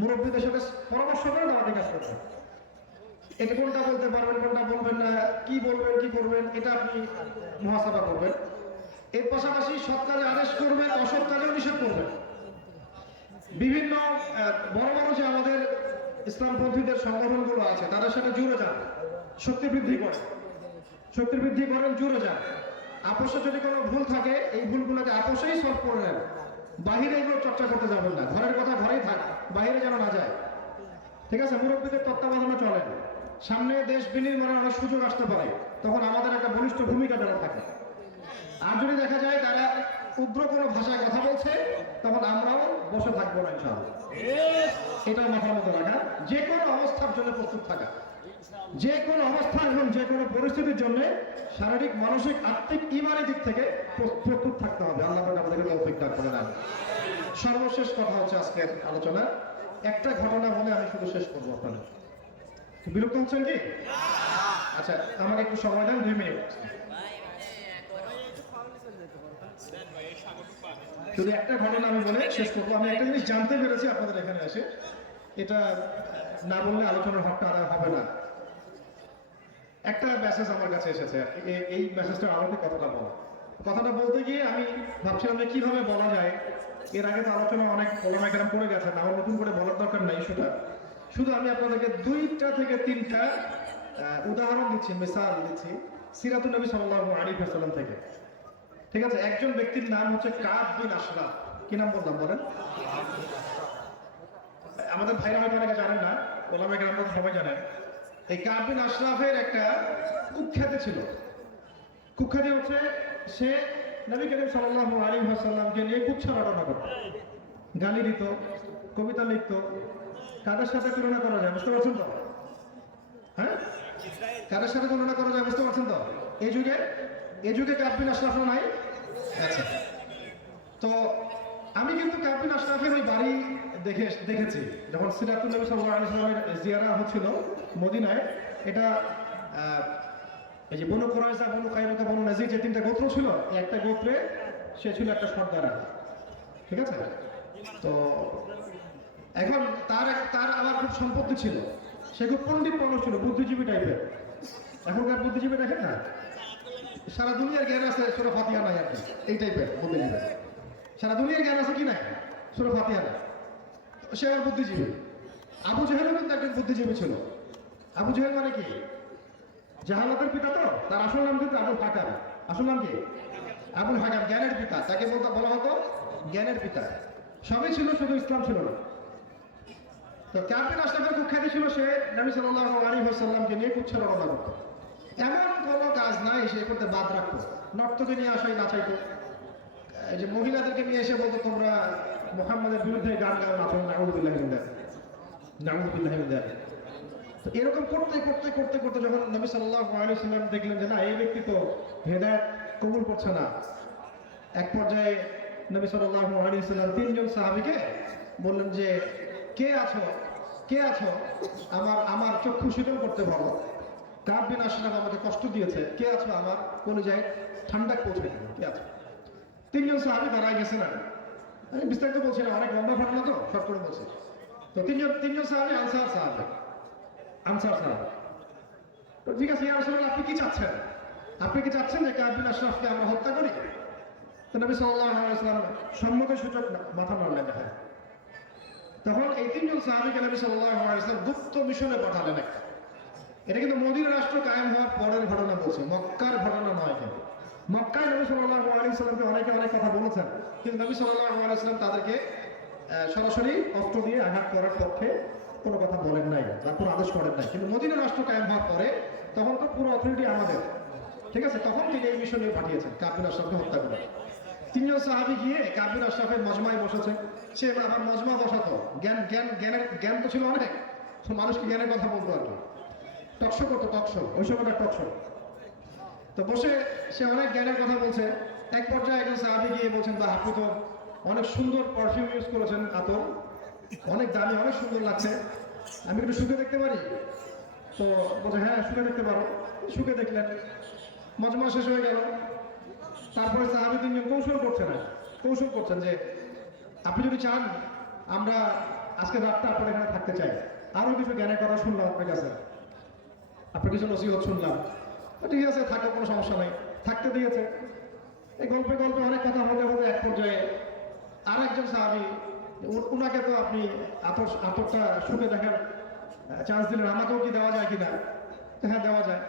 মুরব্বীদের সাথে পরামর্শ করে দাওয়াতি কাজ করবেন। এটা কোনটা বলতে পারবেন, কোনটা বলবেন না, কি বলবেন কি করবেন, এটা আপনি মুহাসাবা করবেন। এর পাশাপাশি সৎ কাজে আদেশ করবেন, অসৎ কাজেও নিষেধ করবেন। বিভিন্ন বড় বড় যে আমাদের ইসলামপন্থীদের সংগঠনগুলো আছে, তাদের সাথে জুড়ে যান, শক্তি বৃদ্ধি করেন, শক্তি বৃদ্ধি করেন, জুড়ে যান। আপোষে যদি কোনো ভুল থাকে, এই ভুলগুলোকে আপোষেই সলভ করে নেন। বাহিরে এগুলো চর্চা করতে যাবেন না, ঘরের কথা ঘরেই থাক, বাইরে যেন না যায়। ঠিক আছে? মুরব্বীদের তত্ত্বাবধানে চলেন। সামনে দেশ বিনির্মাণের অনেক সুযোগ আসতে পারে, তখন আমাদের একটা বলিষ্ঠ ভূমিকা যেন থাকে। আর যদি দেখা যায় তারা উগ্র কোনো ভাষায় কথা বলছে, তখন আমরাও বসে থাকবো না ইনশাআল্লাহ। এটা মাথার মধ্যে রাখা, যে কোনো অবস্থার জন্য প্রস্তুত থাকা, যে কোনো অবস্থা এবং যে কোনো পরিস্থিতির জন্য শারীরিক, মানসিক, আত্মিক, ইমানি দিক থেকে প্রস্তুত থাকতে হবে। আল্লাহ পাক আমাদেরকে তৌফিক দান করেন। সর্বশেষ কথা হচ্ছে আজকের আলোচনা, একটা ঘটনা বলে আমি শুধু শেষ করবো। আপনারা বিরক্ত হচ্ছেন কি? আচ্ছা, আমাকে একটু সময় দেন, 2 মিনিট। শুধু একটা ঘটনা আমি বলে শেষ করবো। আমি একটা জিনিস জানতে পেরেছি আপনাদের এখানে এসে, এটা না বললে আলোচনার হকটা আদায় হবে না। একটা মেসেজ আমার কাছে এসেছে, এই মেসেজটা আমাকে কথাটা বলতে গিয়ে আমি ভাবছিলাম যে কিভাবে বলা যায়। এর আগে তো আলোচনা অনেক ওলামা কেরাম পড়ে গেছেন, আমার নতুন করে বলার দরকার নাই। শুধু আমি আপনাদেরকে 2টা থেকে 3টা উদাহরণ দিচ্ছি, মিসাল দিচ্ছি সিরাতুন নবী সাল্লাল্লাহু আলাইহি ওয়াসাল্লাম থেকে। ঠিক আছে? একজন ব্যক্তির নাম হচ্ছে কাব বিন আশরাফ। কি নাম বললাম বলেন? আমাদের ভাইরা হয়তো অনেকে জানেন না, ওলামা কেরামরা সবাই জানেন। এই কাব বিন আশরাফের একটা কুখ্যাতি ছিল। কুখ্যাতি হচ্ছে সে নবী করিম সাল্লাল্লাহু আলাইহি ওয়াসাল্লামকে নিয়ে কুচ্ছা রটনা করত, গালি দিত, কবিতা লিখত। কাদের সাথে তুলনা করা যায় বুঝতে পারছেন তো? হ্যাঁ, কাদের সাথে তুলনা করা যায় বুঝতে পারছেন তো? এই যুগে কাব বিন আশরাফ নাই। আচ্ছা, তো আমি কিন্তু কাব বিন আশরাফের ওই বাড়ি দেখেছি যখন সিরাতুল নবী সাল্লাল্লাহু আলাইহি ওয়াসাল্লামের জিয়ারা হচ্ছিল মদিনায়। এটা এই যে বনু কুরাইজা, বনু কায়নুকা, বনু নাজির যে তিনটা গোত্র ছিল, একটা গোত্রে সে ছিল একটা সর্দার, ঠিক আছে? তো এখন তার আবার খুব সম্পত্তি ছিল, সে খুব পণ্ডিত মানুষ ছিল, বুদ্ধিজীবী টাইপের। এখনকার বুদ্ধিজীবী দেখেন না, সারা দুনিয়ার জ্ঞান আছে, সূরা ফাতিহা নাই আর কি, এই টাইপের বুদ্ধিজীবী। সারা দুনিয়ার জ্ঞান আছে কি নাই, সূরা ফাতিহা নাই, সে আর বুদ্ধিজীবী। আবু জেহেলও কিন্তু একজন বুদ্ধিজীবী ছিল। আবু জেহেল মানে কি? জাহালাতের পিতা। তো তার আসল নাম কিন্তু আবুল হাকাম। আসল নাম কি? আবুল হাকাম, জ্ঞানের পিতা। তাকে বলা হতো জ্ঞানের পিতা। সবই ছিল, শুধু ইসলাম ছিল না। তো কাব বিন আশরাফের কুখ্যাতি ছিল সে নবী সাল্লাল্লাহু আলাইহি ওয়াসাল্লামকে নিয়ে কুচ্ছা রটনা করত। এমন কোনো কাজ নাই সে করতে বাদ রাখতো। নর্তকে নিয়ে আসাই নাচাইতো, এই যে মহিলাদেরকে নিয়ে এসে বলতো তোমরা মুহাম্মাদের বিরুদ্ধে গান গাও, নাচো, নাউযুবিল্লাহি মিন যালিক, নাউযুবিল্লাহি মিন যালিক। তো এরকম করতে করতে করতে করতে যখন নবী সাল্লাল্লাহু আলাইহি ওয়াসাল্লাম দেখলেন যে না, এই ব্যক্তি তো হেদায়েত কবুল করছে না, এক পর্যায়ে নবী সাল্লাল্লাহু আলাইহি ওয়াসাল্লাম তিনজন সাহাবীকে বললেন যে কে আছো আমার চক্ষু শীতল করতে বলো। কাব বিন আশরাফ আমাকে কষ্ট দিয়েছে, কে আছো আমার কলিজায় ঠান্ডা পৌঁছে দিবে, কে আছো? তিনজন সাহাবী দাঁড়ায় গেছে না, আমি বিস্তারিত বলছি না, অনেক লম্বা ঘটনা তো শর্ট করে বলছি। তো তিনজন সাহাবী আনসার সাহাবী। তো ঠিক আছে, ইয়া রাসূলুল্লাহ, আপনি কি চাচ্ছেন? আপনি কি চাচ্ছেন যে কাব বিন আশরাফকে আমরা হত্যা করি? তো নবী সাল্লাল্লাহু আলাইহি ওয়াসাল্লাম সম্মতিসূচক মাথা নাড়লেন। তখন এই তিনজন সাহাবীকে নবী সাল্লাল্লাহু আলাইহি ওয়াসাল্লাম গুপ্ত মিশনে পাঠালেন। এটা কিন্তু মদিনা রাষ্ট্র কায়েম হওয়ার পরের ঘটনা বলছে, মক্কার ঘটনা নয়। কিন্তু মক্কায় নবী সাল্লাল্লাহু আলাইহি ওয়াসাল্লামকে অনেকে অনেক কথা বলেছেন, কিন্তু নবী সাল্লাল্লাহু আলাইহি ওয়াসাল্লাম তাদেরকে সরাসরি অস্ত্র দিয়ে আঘাত করার পক্ষে কোনো কথা বলেন নাই বা কোনো আদেশ করেন নাই। কিন্তু মদিনা রাষ্ট্র কায়েম হওয়ার পরে তখন তো পুরো অথরিটি আমাদের, ঠিক আছে? তখন তিনি এই মিশনে পাঠিয়েছেন কাব বিন আশরাফকে হত্যা করে। তিনজন সাহাবী গিয়ে কাব বিন আশরাফের মজমায় বসেছে। সে আবার মজমা বসাতো, জ্ঞান তো ছিল অনেক, মানুষকে জ্ঞানের কথা বলতো আর কি, টকশো করতো, ওই সময়টা টকশো। তো বসে সে অনেক জ্ঞানের কথা বলছে। এক পর্যায়ে একজন সাহাবী গিয়ে বলছেন, বা আপনি তো অনেক সুন্দর পারফিউম ইউজ করেছেন, আতর অনেক দামি, অনেক সুন্দর লাগছে, আমি একটু শুকে দেখতে পারি? তো বলছে হ্যাঁ, শুকে দেখতে পারো। শুকে দেখলেন, মজমা শেষ হয়ে গেল। তারপরে সাহাবী তিনজন কৌশল করছেন যে আপনি যদি চান আমরা আজকে রাতটা আপনার এখানে থাকতে চাই, আরো কিছু জ্ঞানের কথা শুনলাম আপনার কাছে, আপনার কিছু নসিহত শুনলাম, ঠিক আছে থাকো, কোনো সমস্যা নেই। থাকতে দিয়েছে। এই গল্পে অনেক কথা হতে হতে এক পর্যায়ে আর একজন সাহাবী, উনাকে তো আপনি আতরটা শুকে দেখার চান্স দিলেন, আমাকেও কি দেওয়া যায় কিনা? হ্যাঁ, দেওয়া যায়।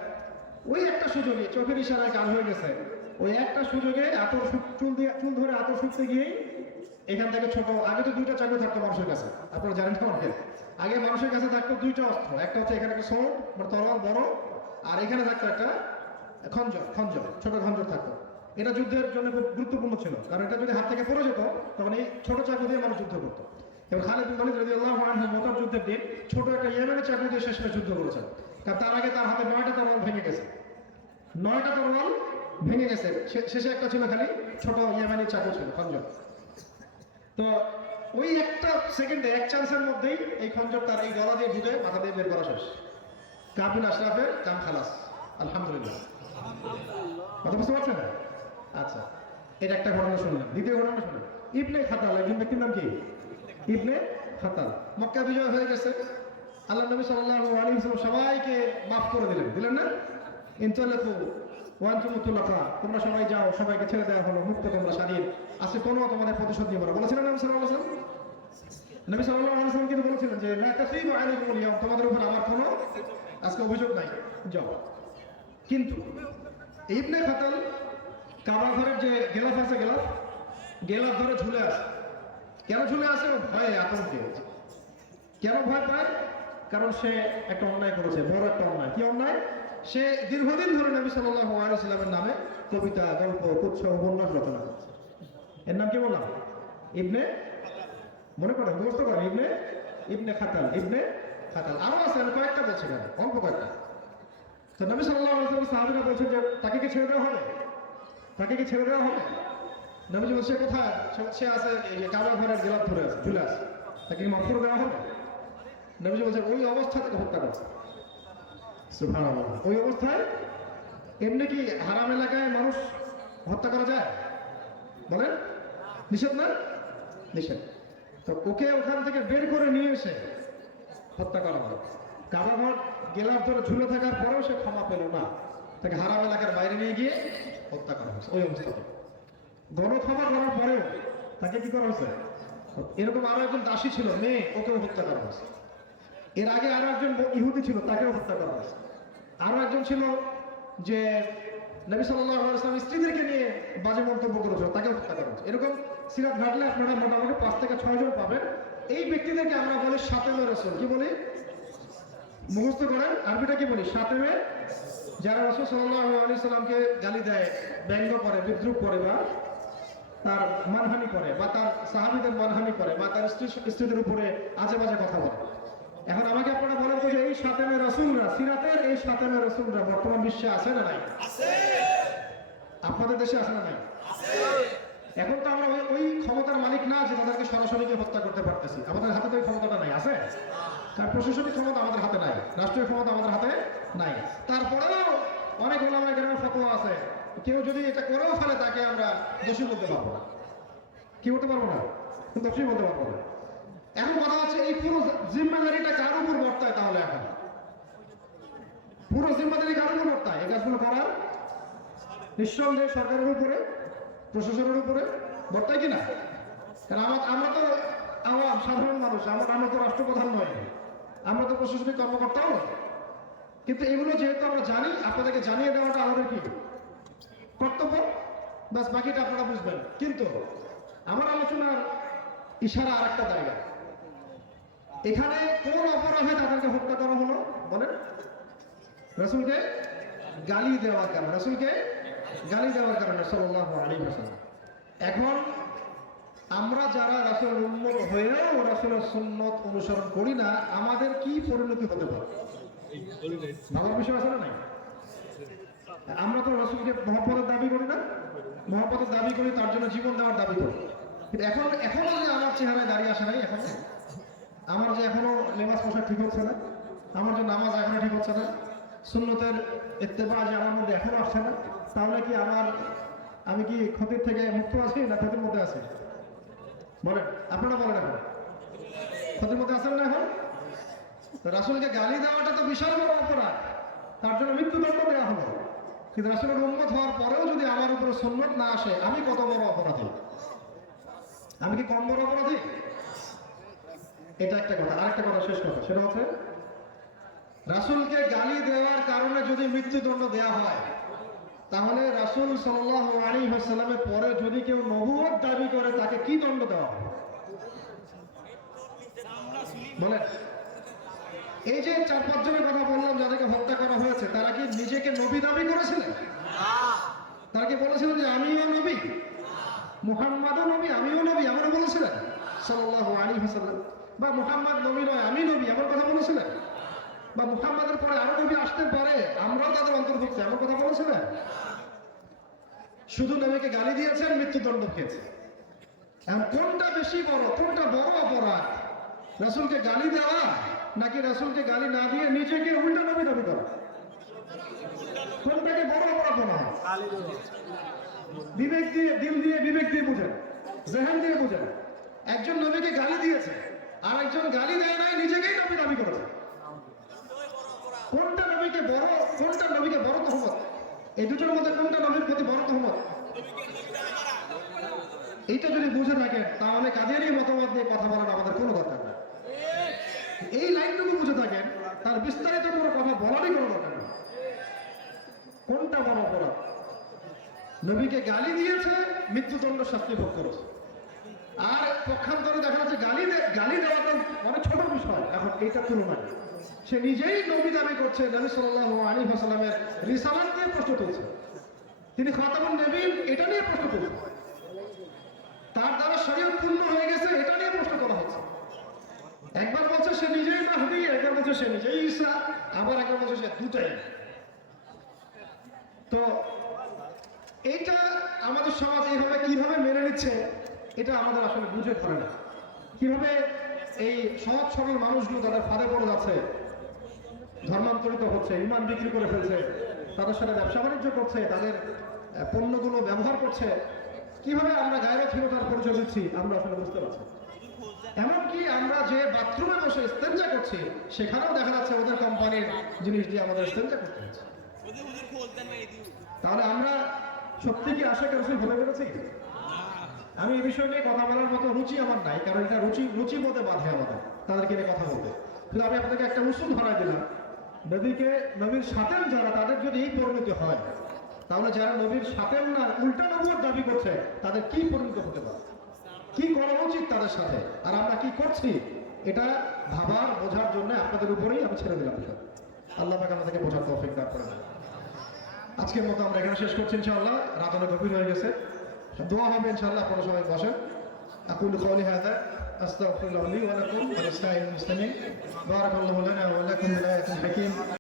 ওই একটা সুযোগে, চোখের ইশারায় কাজ হয়ে গেছে। ওই একটা সুযোগে চুল ধরে আতর শুকতে গিয়েই এখান থেকে ছোট, আগে তো দুইটা চাকু থাকতো মানুষের কাছে, আপনারা জানেন তো? আগে মানুষের কাছে থাকতো দুইটা অস্ত্র, একটা হচ্ছে এখানে একটা সোর্ড মানে তরোয়াল বড়, আর এখানে থাকতো একটা খঞ্জর, ছোট খঞ্জর থাকতো। এটা যুদ্ধের জন্য খুব গুরুত্বপূর্ণ ছিল, কারণ এটা যদি হাত থেকে পড়ে যেত তখন এই ছোট চাকু দিয়ে মানুষ যুদ্ধ করতো। এবার খালিদ বিন ওয়ালিদ রাদিয়াল্লাহু আনহু মোটর যুদ্ধের দিন ছোট একটা ইয়েমেনের চাকু দিয়ে শেষে যুদ্ধ করেছেন, কারণ তার আগে তার হাতে 9টা তরোয়াল ভেঙে গেছে। 9টা তরোয়াল ভেঙে গেছে, শেষে একটা ছিল খালি ছোট ইয়েমেনের চাকু ছিল, খঞ্জর। তো ওই একটা সেকেন্ডে, এক চান্সের মধ্যেই এই খঞ্জর তার এই গলা দিয়ে ঢুকে মাথা দিয়ে বের করা শেষ। কাব বিন আশরাফের কাম খালাস, আলহামদুলিল্লাহ। কথা বুঝতে পারছেন? আচ্ছা, এটা একটা ঘটনা শুনলাম। দ্বিতীয় ঘটনা শুনলাম, ইবনে খাতাল, একজন ব্যক্তির নাম কি? ইবনে খাতাল। মক্কা বিজয় হয়ে গেছে, আল্লাহ নবী সাল্লাল্লাহু আলাইহি ওয়াসাল্লাম সবাইকে মাফ করে দিলেন না? ইনতালাকু ওয়া আনতুম মুতলাকা, তোমরা সবাই যাও, সবাইকে ছেড়ে দেওয়া হলো, মুক্ত, তোমরা স্বাধীন, আজকে কোনো তোমাদের প্রতিশোধ নিব না, বলেছিলেন নবী সাল্লাল্লাহু আলাইহি ওয়াসাল্লাম। নবী সাল্লাল্লাহু আলাইহি ওয়াসাল্লাম কিন্তু বলেছিলেন যে লা তাসীবু আলাইকুমুল ইয়াওম, তোমাদের উপর আমার কোনো আজকে অভিযোগ নাই, যাও। কিন্তু ইবনে খাতাল কাবা ঘরের যে গেলাফ আছে, গেলাফ ধরে ঝুলে আছে। কেন ঝুলে আছে? ও ভয়ে, আতঙ্কে। কেন ভয় পায়? কারণ সে একটা অন্যায় করেছে, বড় একটা অন্যায়। কি অন্যায়? সে দীর্ঘদিন ধরে নবী সাল্লাল্লাহু আলাইহি ওয়াসাল্লামের নামে কবিতা, গল্প, কুচ্ছ, উপন্যাস রচনা করছে। এর নাম কি বললাম? ইবনে, মনে করেন, মুখস্থ করেন, ইবনে খাতাল, ইবনে খাতাল। আরো আছে, আমি কয়েকটা বলছি না, অল্প কয়েকটা। তো নবী সাল্লাল্লাহু আলাইহি ওয়াসাল্লাম সাহাবীরা বলছেন যে তাকে কি ছেড়ে দেওয়া হবে? তাকে কি ছেড়ে দেওয়া হবে? নবীজি বলছে কোথায়? সে আছে এই যে কাবা ঘরের গেলাপ ধরে আছে, ঝুলে আছে, তাকে কি মাফ করে দেওয়া হবে? নবীজি বলছেন ওই অবস্থা থেকে হত্যা করছে। সুবহানাল্লাহ। ওই অবস্থায় এমনি কি হারাম এলাকায় মানুষ হত্যা করা যায়? বলেন, নিষেধ না? নিষেধ। তো ওকে ওখান থেকে বের করে নিয়ে এসে হত্যা করা হয়। কাবা ঘর গেলার ধরে ঝুলে থাকার পরেও সে ক্ষমা পেল না, তাকে হারাম এলাকার বাইরে নিয়ে গিয়ে হত্যা করা হয়েছে। ওই অবস্থাতে গণক্ষমা করার পরেও তাকে কি করা হয়েছে? এরকম আরো একজন দাসী ছিল, মেয়ে, ওকেও হত্যা করা হয়েছে। এর আগে আরো একজন ইহুদি ছিল, তাকেও হত্যা করা হয়েছে। আরো একজন ছিল যে নবী সাল্লাল্লাহু আলাইহি ওয়াসাল্লাম স্ত্রীদেরকে নিয়ে বাজে মন্তব্য করেছিল, তাকেও হত্যা করা হয়েছে। এরকম সিরাত ঘাটলে আপনারা মোটামুটি 5 থেকে 6 জন পাবেন। এই ব্যক্তিদেরকে আমরা বলি শাতেমে রাসূল। কি বলি? মুখস্থ করেন, আরবিটা কি বলি? শাতেমে। যারা রাসূল সাল্লাল্লাহু আলাইহি সাল্লামকে গালি দেয়, ব্যঙ্গ করে, বিদ্রূপ করে, বা তার মানহানি করে, বা তার সাহাবীদের মানহানি করে, বা তার স্ত্রীদের উপরে আজে বাজে কথা বলে। এখন আমাকে আপনারা বলেন তো যে এই শাতেমে রাসূলরা, সিরাতের এই শাতেমে রাসূলরা বর্তমান বিশ্বে আছে না নাই? আছে। আপনাদের দেশে আছে না নাই? আছে। এখন তো আমরা ওই ক্ষমতার মালিক না যে তাদেরকে সরাসরি হত্যা করতে পারতেছি। আমাদের হাতে তো ওই ক্ষমতাটা নাই। আছে? কারণ প্রশাসনিক ক্ষমতা আমাদের হাতে নাই, রাষ্ট্রীয় ক্ষমতা আমাদের হাতে নাই। তারপরেও অনেক ওলামায়ে কেরামের ফতোয়া আছে, কেউ যদি এটা করেও ফেলে তাকে আমরা দোষী বলতে পারবো না। কি বলতে পারবো না? দোষী বলতে পারবো না। এখন কথা হচ্ছে এই পুরো জিম্মাদারিটা কার উপর বর্তায়? তাহলে এখন পুরো জিম্মাদারি কার উপর বর্তায় এই কাজগুলো করার? নিঃসন্দেহে সরকারের উপরে, প্রশাসনের উপরে বর্তায় কিনা? কারণ আমরা তো আওয়াম, সাধারণ মানুষ, আমরা তো রাষ্ট্রপ্রধান নয়, আমরা তো প্রশাসনিক কর্মকর্তাও নয়। কিন্তু এগুলো যেহেতু আমরা জানি, আপনাদেরকে জানিয়ে দেওয়াটা আমাদের কি কর্তব্য, বাস বাকিটা আপনারা বুঝবেন। কিন্তু আমার আলোচনার ইশারা আর একটা জায়গা, এখানে কোন অপরাধে তাদেরকে হত্যা করা হলো? বলেন। রাসূলকে গালি দেওয়ার কারণে, রাসূলকে গালি দেওয়ার কারণে সাল্লাল্লাহু আলাইহি ওয়াসাল্লাম। এখন আমরা যারা রাসূলের উম্মত হয়েও রাসূলের সুন্নাত অনুসরণ করি না, আমাদের কি পরিণতি হতে পারে? ভাবার বিষয় আছে না নাই? আমরা তো রাসূলকে মহব্বতের দাবি করি না? মহব্বতের দাবি করি, তার জন্য জীবন দেওয়ার দাবি করি। কিন্তু এখনো যে আমার চেহারায় দাঁড়িয়ে আসে নাই, এখন আমার যে এখনো লেবাস পোশাক ঠিক হচ্ছে না, আমার যে নামাজ এখনো ঠিক হচ্ছে না, সুন্নতের ইত্তেবা যে আমার মধ্যে এখনো আসছে না, তাহলে কি আমি কি ক্ষতির থেকে মুক্ত আছি না ক্ষতির মধ্যে আছি? বলেন, আপনারা বলেন, এখন ক্ষতির মধ্যে আছেন না? এখন রাসূলকে গালি দেওয়াটা তো বিশাল বড় অপরাধ, তার জন্য মৃত্যুদণ্ড দেওয়া হলো। কিন্তু রাসূলের উম্মত হওয়ার পরেও যদি আমার উপরে সুন্নাত না আসে, আমি কত বড় অপরাধী? আমি কি কম বড় অপরাধী? এটা একটা কথা। আরেকটা কথা, শেষ কথা, সেটা হচ্ছে রাসূলকে গালি দেওয়ার কারণে যদি মৃত্যুদণ্ড দেওয়া হয়, তাহলে রাসূল সাল্লাল্লাহু আলাইহি ওয়াসাল্লামের পরে যদি কেউ নবুয়ত দাবি করে, তাকে কি দণ্ড দেওয়া হবে? বলেন। এই যে 4-5 জনের কথা বললাম যাদেরকে হত্যা করা হয়েছে, তারা কি নিজেকে নবী দাবি করেছিলেন? তারা কি বলেছিলেন যে আমিও নবী, মুহাম্মাদও নবী, আমিও নবী, এমন বলেছিলেন সাল্লাল্লাহু আলাইহি ওয়াসাল্লাম? বা মুহাম্মদ নবী নয়, আমি নবী, এমন কথা বলেছিলেন? বা মুহাম্মাদের পরে আরো নবী আসতে পারে, আমরাও তাদের অন্তর্ভুক্ত, এমন কথা বলেছিলেন? শুধু নবীকে গালি দিয়েছেন, মৃত্যুদণ্ড খেয়েছে। এখন কোনটা বেশি বড়, কোনটা বড় অপরাধ? রাসূলকে গালি দেওয়া নাকি রাসূলকে গালি না দিয়ে নিজেকে উল্টা নবী দাবি করা? কোনটাকে বড় অপরাধ মনে হয়? বিবেক দিয়ে, দিল দিয়ে, বিবেক দিয়ে বুঝেন, জেহান দিয়ে বুঝেন। একজন নবীকে গালি দিয়েছে, আর একজন গালি দেয় নাই, নিজেকেই নবী দাবি করেছে। কোনটা নবীকে বড়, কোনটা নবীকে বড় তহমত? এই দুটোর মধ্যে কোনটা নবীর প্রতি বড় তহমত? এইটা যদি বুঝে থাকেন, তাহলে কাদেরই মতামত নিয়ে কথা বলার আমাদের কোনো দরকার নেই। এই লাইনটুকু বুঝে থাকেন, তার বিস্তারিত কোনো কথা বলারই কোনো দরকার নেই। কোনটা বড় অপরাধ? নবীকে গালি দিয়েছে, মৃত্যুদণ্ড শাস্তি ভোগ করেছে। আর পক্ষান্তরে দেখা যাচ্ছে গালি দেওয়াটা অনেক ছোট বিষয় এখন এইটার তুলনায়। সে নিজেই নবী দাবি করছে, নবী সাল্লাল্লাহু আলাইহি ওয়াসাল্লামের রিসালাত নিয়ে প্রশ্ন তুলছে, তিনি খাতামুন নবীন এটা নিয়ে প্রশ্ন তুলছে, তার দ্বারা শরীয়ত পূর্ণ হয়ে গেছে এটা নিয়ে প্রশ্ন করা হচ্ছে। একবার বলছে সে নিজেই মাহদী, একবার বলছে সে নিজেই ঈসা, আবার একবার বলছে সে দুটাই। তো এইটা আমাদের সমাজ এইভাবে কিভাবে মেনে নিচ্ছে এটা আমাদের আসলে বুঝে ধরে না। কিভাবে এই সহজ সরল মানুষগুলো তাদের ফাঁদে পড়ে যাচ্ছে, ধর্মান্তরিত হচ্ছে, ইমান বিক্রি করে ফেলছে, তাদের সাথে ব্যবসা বাণিজ্য করছে, তাদের পণ্যগুলো ব্যবহার করছে, কিভাবে আমরা গায়রোথীনতার পরিচয় দিচ্ছি আমরা আসলে বুঝতে পারছি। এমনকি আমরা যে বাথরুমে বসে ইস্তেঞ্জা করছি সেখানেও দেখা যাচ্ছে ওদের কোম্পানির জিনিস দিয়ে আমাদের ইস্তেঞ্জা করতে হচ্ছে। তাহলে আমরা সত্যি কি আশাকে রসুল ভুলে ফেলেছি? আমি এই বিষয় নিয়ে কথা বলার মতো রুচি আমার নাই, কারণ এটা রুচি মতে বাধে আমাদের তাদেরকে নিয়ে কথা বলতে। কিন্তু আমি আপনাকে একটা উসুল ধরাই দিলাম, নবীর সাথেন যারা তাদের যদি এই পরিণতি হয়, তাহলে যারা নবীর সাথেন না উল্টা নবুয়ত দাবি করছে তাদের কি পরিণত হতে পারে, কি করা উচিত তাদের সাথে, আর আমরা কি করছি এটা ভাবার বোঝার জন্য আপনাদের উপরেই আমি ছেড়ে দিলাম। আল্লাহ পাক আমাদেরকে বোঝার তৌফিক দান করেন। আজকের মতো আমরা এখানে শেষ করছি ইনশাআল্লাহ, রাত অনেক গভীর হয়ে গেছে, দোয়া হবে ইনশাআল্লাহ। আপনারা সবাই বসেন। আকুলু কওলি হাযা আস্তাগফিরুল্লাহ লি ওয়া লাকুম ওয়া লিসাইরিল মুসলিমিন। বারাকাল্লাহু লানা ওয়া লাকুম বিল আয়াতিল হাকীম।